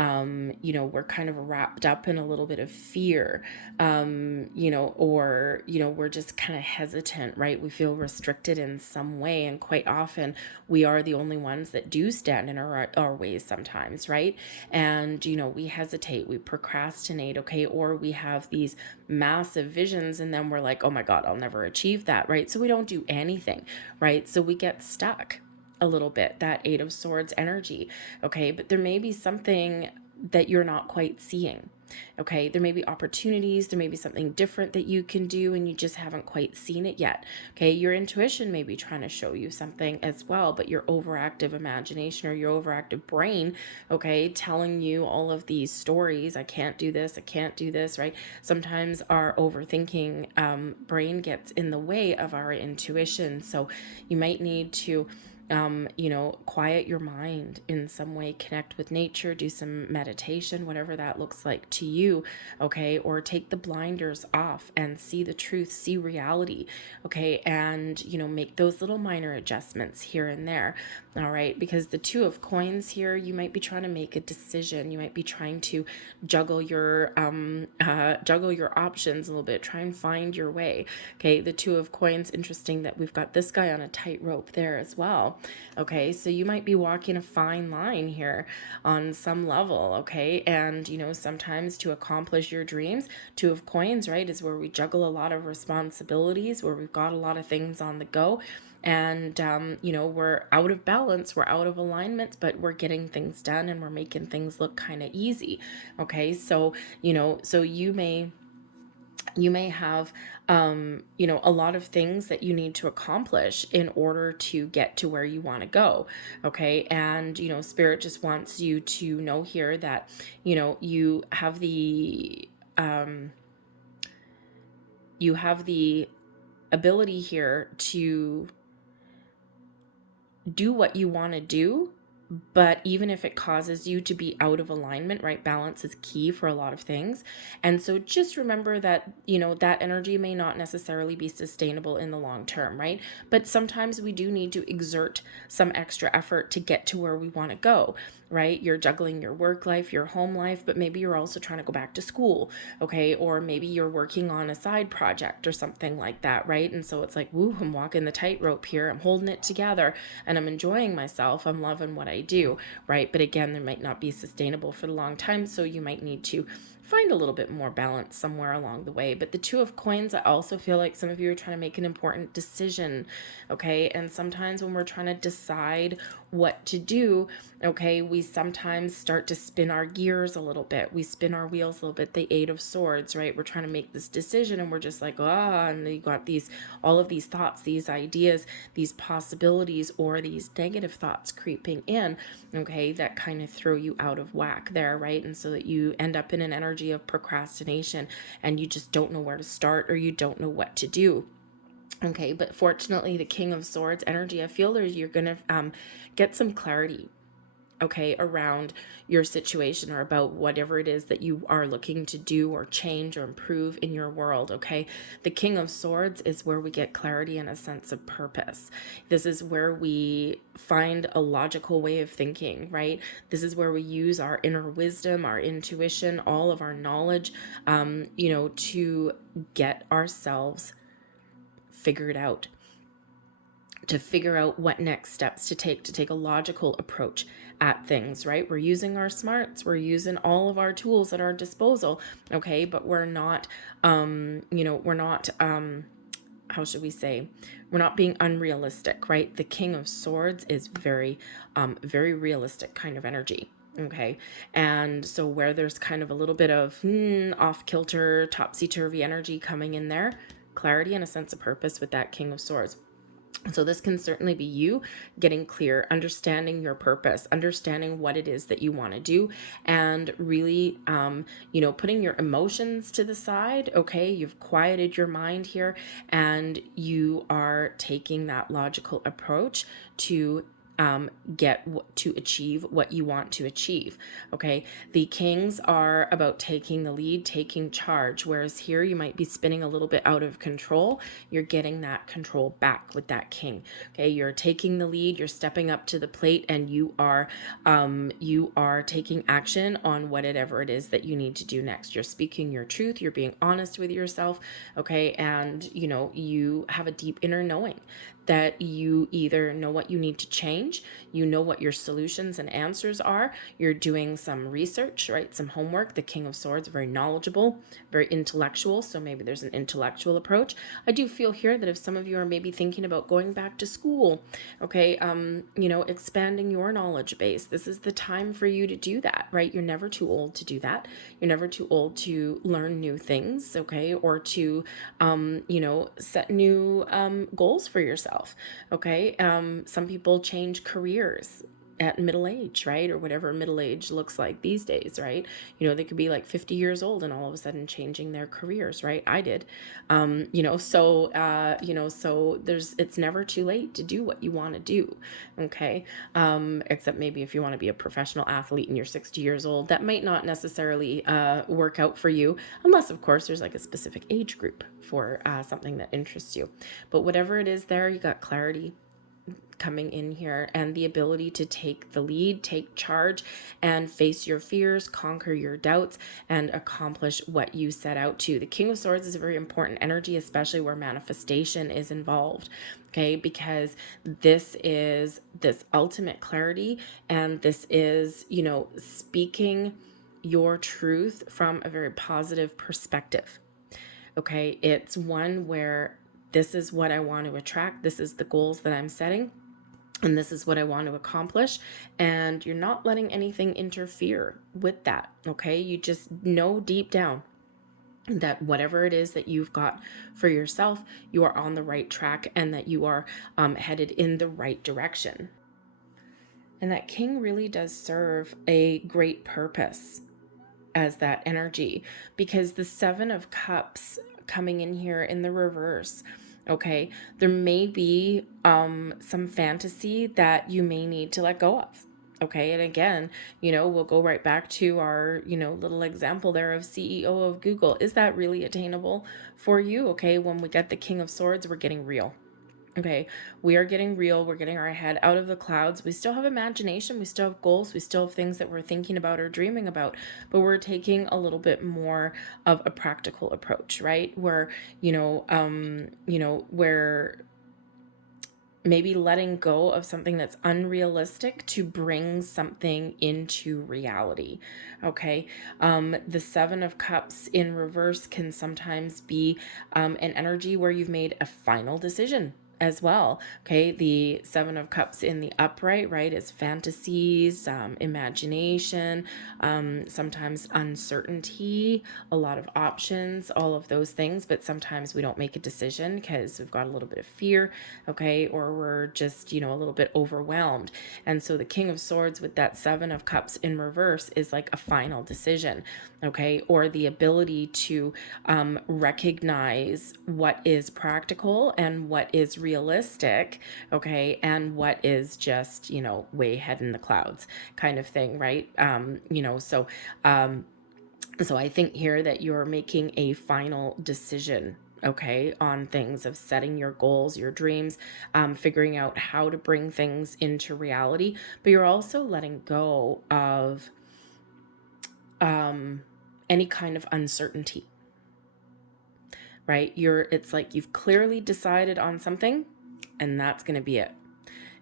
we're kind of wrapped up in a little bit of fear, or, we're just kind of hesitant, right? We feel restricted in some way. And quite often we are the only ones that do stand in our ways sometimes, right? And, we hesitate, we procrastinate, okay? Or we have these massive visions and then we're like, oh my God, I'll never achieve that, right? So we don't do anything, right? So we get stuck a little bit, that Eight of Swords energy. Okay, but there may be something that you're not quite seeing. Okay, there may be opportunities, there may be something different that you can do and you just haven't quite seen it yet. Okay, your intuition may be trying to show you something as well, but your overactive imagination or your overactive brain, okay, telling you all of these stories, I can't do this, I can't do this, right? Sometimes our overthinking brain gets in the way of our intuition. So you might need to quiet your mind in some way, connect with nature, do some meditation, whatever that looks like to you, okay? Or take the blinders off and see the truth, see reality, okay? And, make those little minor adjustments here and there, all right? Because the Two of Coins here, you might be trying to make a decision. You might be trying to juggle your options a little bit, try and find your way, okay? The Two of Coins, interesting that we've got this guy on a tightrope there as well. Okay, so you might be walking a fine line here on some level, okay? And, sometimes to accomplish your dreams, Two of Coins, right, is where we juggle a lot of responsibilities, where we've got a lot of things on the go. And, we're out of balance, we're out of alignment, but we're getting things done and we're making things look kind of easy. Okay, so, so you may have a lot of things that you need to accomplish in order to get to where you want to go, okay? And spirit just wants you to know here that you have the ability here to do what you want to do. But even if it causes you to be out of alignment, right? Balance is key for a lot of things. And so just remember that, that energy may not necessarily be sustainable in the long term, right? But sometimes we do need to exert some extra effort to get to where we want to go, right? You're juggling your work life, your home life, but maybe you're also trying to go back to school, okay? Or maybe you're working on a side project or something like that, right? And so it's like, woo, I'm walking the tightrope here. I'm holding it together and I'm enjoying myself. I'm loving what I do, right? But again, there might not be sustainable for the long time. So you might need to find a little bit more balance somewhere along the way. But the Two of Coins, I also feel like some of you are trying to make an important decision, okay? And sometimes when we're trying to decide what to do, okay, we sometimes start to spin our gears a little bit. We spin our wheels a little bit. The Eight of Swords, right? We're trying to make this decision and we're just like, and you got all of these thoughts, these ideas, these possibilities, or these negative thoughts creeping in, okay, that kind of throw you out of whack there, right? And so that you end up in an energy of procrastination and you just don't know where to start or you don't know what to do. Okay, but fortunately, the King of Swords energy, I feel there's you're gonna get some clarity, okay, around your situation or about whatever it is that you are looking to do or change or improve in your world, okay? The King of Swords is where we get clarity and a sense of purpose. This is where we find a logical way of thinking, right? This is where we use our inner wisdom, our intuition, all of our knowledge, to get ourselves figured out, to figure out what next steps to take a logical approach at things, right? We're using our smarts, we're using all of our tools at our disposal, okay? But we're not, how should we say? We're not being unrealistic, right? The King of Swords is very, very realistic kind of energy. Okay. And so where there's kind of a little bit of off kilter, topsy-turvy energy coming in there, clarity and a sense of purpose with that King of Swords. So this can certainly be you getting clear, understanding your purpose, understanding what it is that you want to do, and really, putting your emotions to the side. Okay, you've quieted your mind here, and you are taking that logical approach to to achieve what you want to achieve. Okay, the Kings are about taking the lead, taking charge, whereas here you might be spinning a little bit out of control. You're getting that control back with that King. Okay, you're taking the lead, you're stepping up to the plate, and you are taking action on whatever it is that you need to do next. You're speaking your truth, you're being honest with yourself. Okay, and you have a deep inner knowing that you either know what you need to change change. You know what your solutions and answers are. You're doing some research, right? Some homework. The King of Swords, very knowledgeable, very intellectual. So maybe there's an intellectual approach. I do feel here that if some of you are maybe thinking about going back to school, okay, expanding your knowledge base, this is the time for you to do that, right? You're never too old to do that. You're never too old to learn new things, okay, or to, set new goals for yourself, okay? Some people change careers at middle age, right? Or whatever middle age looks like these days, right? They could be like 50 years old and all of a sudden changing their careers, right? I did. So it's never too late to do what you want to do, okay? Except maybe if you want to be a professional athlete and you're 60 years old, that might not necessarily work out for you, unless, of course, there's like a specific age group for something that interests you. But whatever it is there, you got clarity coming in here and the ability to take the lead, take charge, and face your fears, conquer your doubts, and accomplish what you set out to. The King of Swords is a very important energy, especially where manifestation is involved, okay? Because this is this ultimate clarity, and this is, speaking your truth from a very positive perspective, okay? It's one where this is what I want to attract. This is the goals that I'm setting. And this is what I want to accomplish. And you're not letting anything interfere with that, okay? You just know deep down that whatever it is that you've got for yourself, you are on the right track and that you are headed in the right direction. And that king really does serve a great purpose as that energy, because the Seven of Cups coming in here in the reverse, okay, there may be some fantasy that you may need to let go of, okay? And again, we'll go right back to our, little example there of CEO of Google. Is that really attainable for you? Okay, when we get the King of Swords, we're getting real. Okay, we are getting real. We're getting our head out of the clouds. We still have imagination. We still have goals. We still have things that we're thinking about or dreaming about, but we're taking a little bit more of a practical approach, right? Where, where maybe letting go of something that's unrealistic to bring something into reality, okay? The Seven of Cups in reverse can sometimes be an energy where you've made a final decision as well, okay? The Seven of Cups in the upright, right, is fantasies, imagination, sometimes uncertainty, a lot of options, all of those things, but sometimes we don't make a decision because we've got a little bit of fear, okay, or we're just, a little bit overwhelmed. And so the King of Swords with that Seven of Cups in reverse is like a final decision, okay, or the ability to recognize what is practical and what is realistic, okay, and what is just, way ahead in the clouds kind of thing, right? So I think here that you're making a final decision, okay, on things of setting your goals, your dreams, figuring out how to bring things into reality, but you're also letting go of any kind of uncertainty, right? It's like you've clearly decided on something and that's going to be it.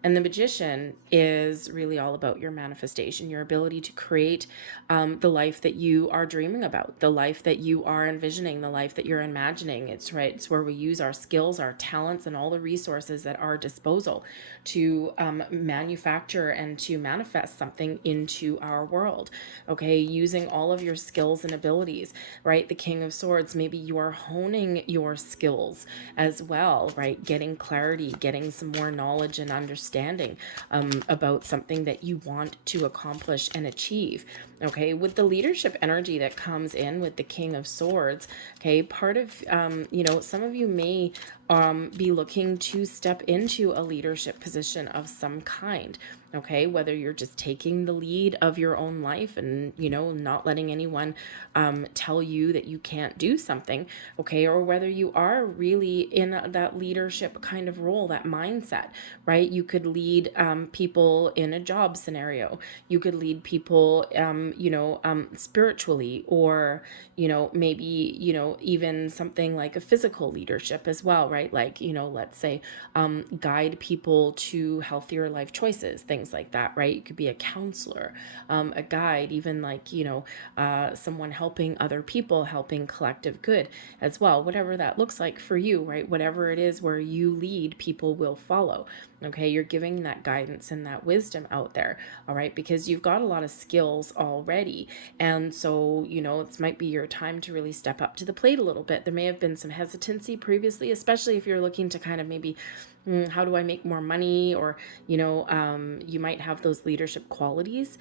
And the Magician is really all about your manifestation, your ability to create the life that you are dreaming about, the life that you are envisioning, the life that you're imagining. It's right. It's where we use our skills, our talents, and all the resources at our disposal to manufacture and to manifest something into our world. Okay, using all of your skills and abilities, right? The King of Swords, maybe you are honing your skills as well, right? Getting clarity, getting some more knowledge and understanding about something that you want to accomplish and achieve. Okay, with the leadership energy that comes in with the King of Swords, okay, part of, some of you may be looking to step into a leadership position of some kind, okay, whether you're just taking the lead of your own life and, not letting anyone tell you that you can't do something, okay, or whether you are really in that leadership kind of role, that mindset, right? You could lead people in a job scenario. You could lead people, spiritually, or, maybe, even something like a physical leadership as well, right? right? Like, let's say, guide people to healthier life choices, things like that, right? You could be a counselor, a guide, even like, someone helping other people, helping collective good as well, whatever that looks like for you, right? Whatever it is where you lead, people will follow. Okay, you're giving that guidance and that wisdom out there, all right, because you've got a lot of skills already. And so, it might be your time to really step up to the plate a little bit. There may have been some hesitancy previously, especially if you're looking to kind of maybe, how do I make more money? Or, you might have those leadership qualities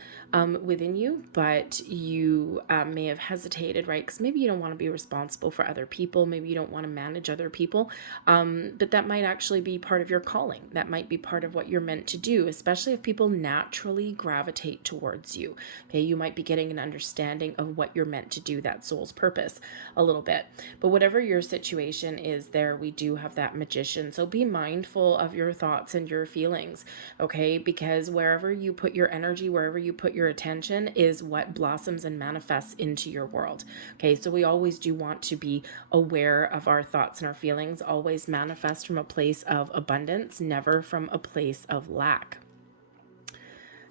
within you, but you may have hesitated, right? Because maybe you don't want to be responsible for other people. Maybe you don't want to manage other people. But that might actually be part of your calling. That might be part of what you're meant to do, especially if people naturally gravitate towards you. Okay, you might be getting an understanding of what you're meant to do, that soul's purpose, a little bit. But whatever your situation is there, we do have that magician. So be mindful of your thoughts and your feelings, okay? Because wherever you put your energy, wherever you put your attention is what blossoms and manifests into your world. Okay, so we always do want to be aware of our thoughts and our feelings, always manifest from a place of abundance, never from a place of lack.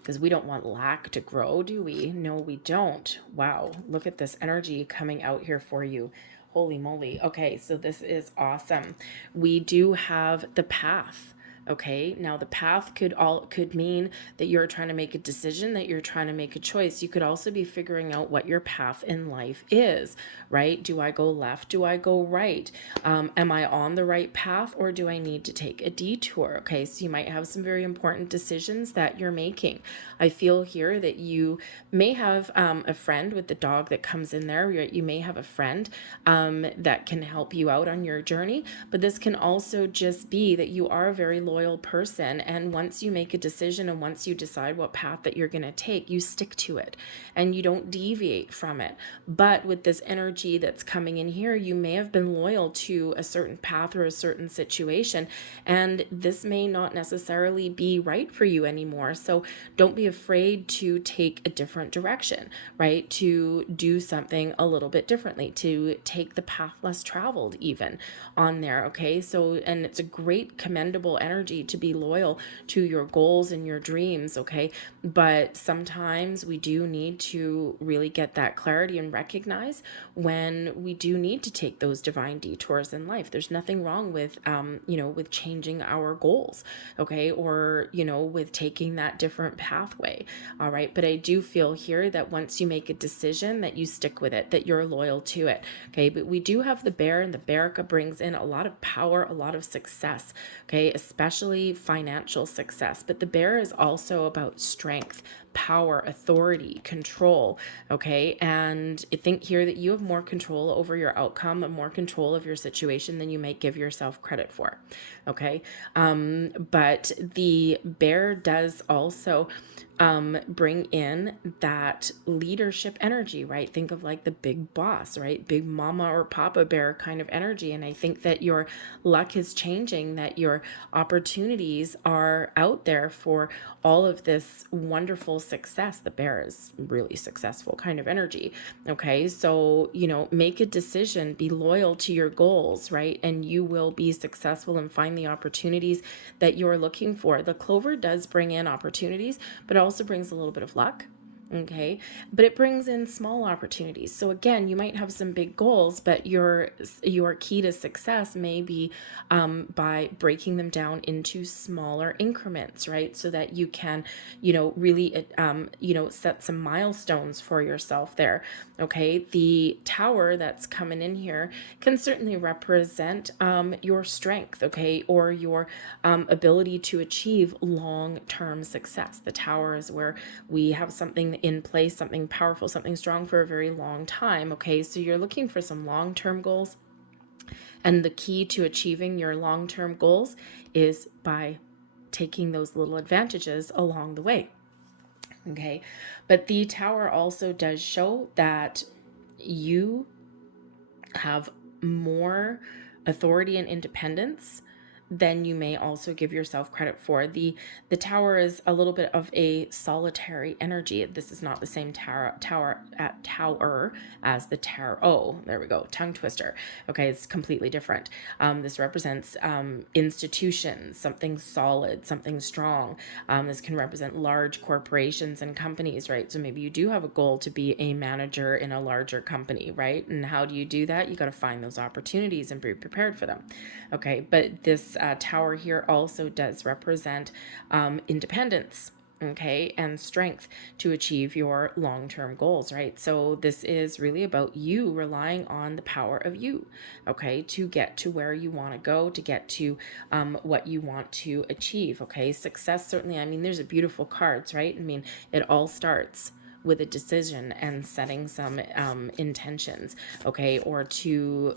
Because we don't want lack to grow, do we? No, we don't. Wow, look at this energy coming out here for you. Holy moly. Okay, so this is awesome. We do have the path. Okay, now the path could mean that you're trying to make a decision, that you're trying to make a choice. You could also be figuring out what your path in life is, right? Do I go left? Do I go right? Am I on the right path, or do I need to take a detour? Okay, so you might have some very important decisions that you're making. I feel here that you may have a friend with the dog that comes in there. You may have a friend that can help you out on your journey, but this can also just be that you are a very loyal person, and once you make a decision and once you decide what path that you're going to take, you stick to it and you don't deviate from it. But with this energy that's coming in here, you may have been loyal to a certain path or a certain situation, and this may not necessarily be right for you anymore. So don't be afraid to take a different direction, right? To do something a little bit differently, to take the path less traveled even on there. Okay, so, and it's a great commendable energy to be loyal to your goals and your dreams. Okay, but sometimes we do need to really get that clarity and recognize when we do need to take those divine detours in life. There's nothing wrong with with changing our goals, okay, or with taking that different pathway. All right, but I do feel here that once you make a decision, that you stick with it, that you're loyal to it. Okay, but we do have the bear, and the bear brings in a lot of power, a lot of success, okay, especially financial success. But the bear is also about strength, power, authority, control. Okay, and I think here that you have more control over your outcome and more control of your situation than you might give yourself credit for. Okay, but the bear does also bring in that leadership energy, right? Think of like the big boss, right? Big mama or papa bear kind of energy. And I think that your luck is changing, that your opportunities are out there for all of this wonderful success. The bear is really successful kind of energy. Okay, so make a decision, be loyal to your goals, right? And you will be successful and find the opportunities that you're looking for. The clover does bring in opportunities, but it also brings a little bit of luck. Okay, but it brings in small opportunities. So again, you might have some big goals, but your key to success may be by breaking them down into smaller increments, right? So that you can, really, set some milestones for yourself there. Okay, the tower that's coming in here can certainly represent your strength, okay, or your ability to achieve long-term success. The tower is where we have something in place, something powerful, something strong for a very long time. Okay, so you're looking for some long-term goals, and the key to achieving your long-term goals is by taking those little advantages along the way. Okay, but the tower also does show that you have more authority and independence than you may also give yourself credit for. The Tower is a little bit of a solitary energy. This is not the same tower as the tarot. Oh, there we go, tongue twister. Okay, it's completely different. This represents institutions, something solid, something strong. This can represent large corporations and companies, right? So maybe you do have a goal to be a manager in a larger company, right? And how do you do that? You got to find those opportunities and be prepared for them. Okay, but this tower here also does represent independence, okay, and strength to achieve your long-term goals, right? So this is really about you relying on the power of you, okay, to get to where you want to go, to get to what you want to achieve, okay? Success, certainly, I mean, there's a beautiful cards, right? I mean, it all starts with a decision and setting some intentions, okay, or to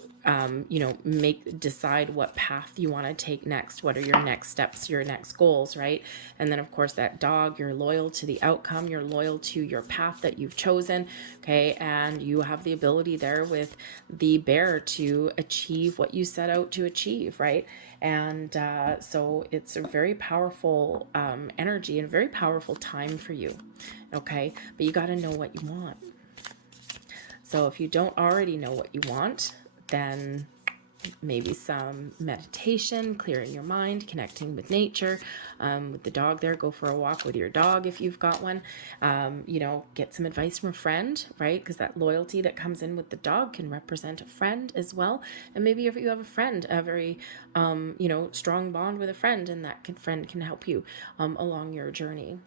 decide what path you want to take next. What are your next steps, your next goals, right? And then of course that dog, you're loyal to the outcome, you're loyal to your path that you've chosen, okay? And you have the ability there with the bear to achieve what you set out to achieve, right? And so it's a very powerful energy and a very powerful time for you, okay? But you got to know what you want. So if you don't already know what you want, then maybe some meditation, clearing your mind, connecting with nature. With the dog there, go for a walk with your dog if you've got one. Get some advice from a friend, right? Because that loyalty that comes in with the dog can represent a friend as well. And maybe if you have a friend, a very, strong bond with a friend, and that friend can help you along your journey.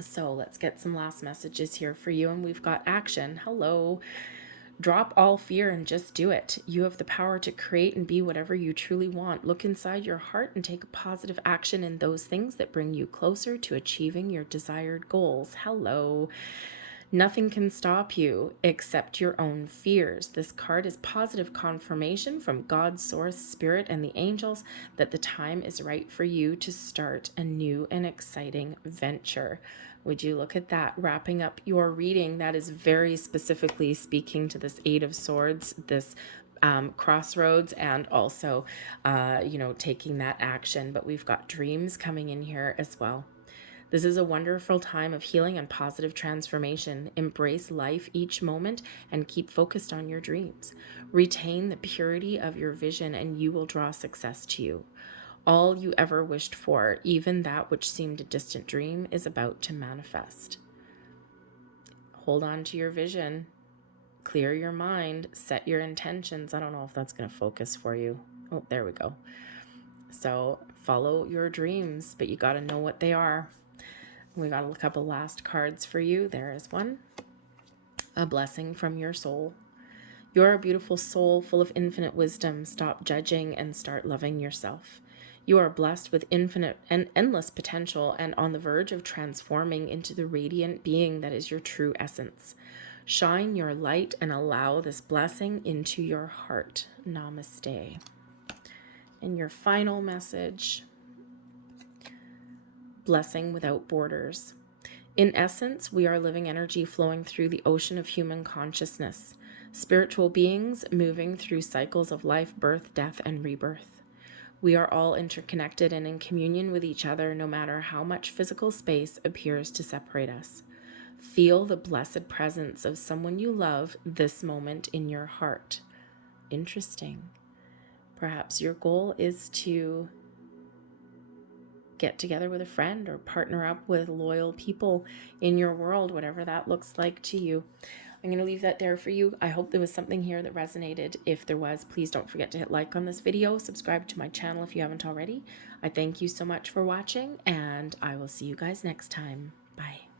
So let's get some last messages here for you. And we've got action. Hello. Drop all fear and just do it. You have the power to create and be whatever you truly want. Look inside your heart and take a positive action in those things that bring you closer to achieving your desired goals. Hello. Nothing can stop you except your own fears. This card is positive confirmation from God's source, spirit, and the angels that the time is right for you to start a new and exciting venture. Would you look at that? Wrapping up your reading, that is very specifically speaking to this Eight of Swords, this crossroads, and also, taking that action. But we've got dreams coming in here as well. This is a wonderful time of healing and positive transformation. Embrace life each moment and keep focused on your dreams. Retain the purity of your vision and you will draw success to you. All you ever wished for, even that which seemed a distant dream, is about to manifest. Hold on to your vision. Clear your mind. Set your intentions. I don't know if that's going to focus for you. Oh, there we go. So follow your dreams, but you got to know what they are. We got a couple last cards for you. There is one. A blessing from your soul. You're a beautiful soul full of infinite wisdom. Stop judging and start loving yourself. You are blessed with infinite and endless potential and on the verge of transforming into the radiant being that is your true essence. Shine your light and allow this blessing into your heart. Namaste. And your final message. Blessing without borders. In essence, we are living energy flowing through the ocean of human consciousness. Spiritual beings moving through cycles of life, birth, death, and rebirth. We are all interconnected and in communion with each other, no matter how much physical space appears to separate us. Feel the blessed presence of someone you love this moment in your heart. Interesting. Perhaps your goal is to get together with a friend or partner up with loyal people in your world, whatever that looks like to you. I'm going to leave that there for you. I hope there was something here that resonated. If there was, please don't forget to hit like on this video. Subscribe to my channel if you haven't already. I thank you so much for watching, and I will see you guys next time. Bye.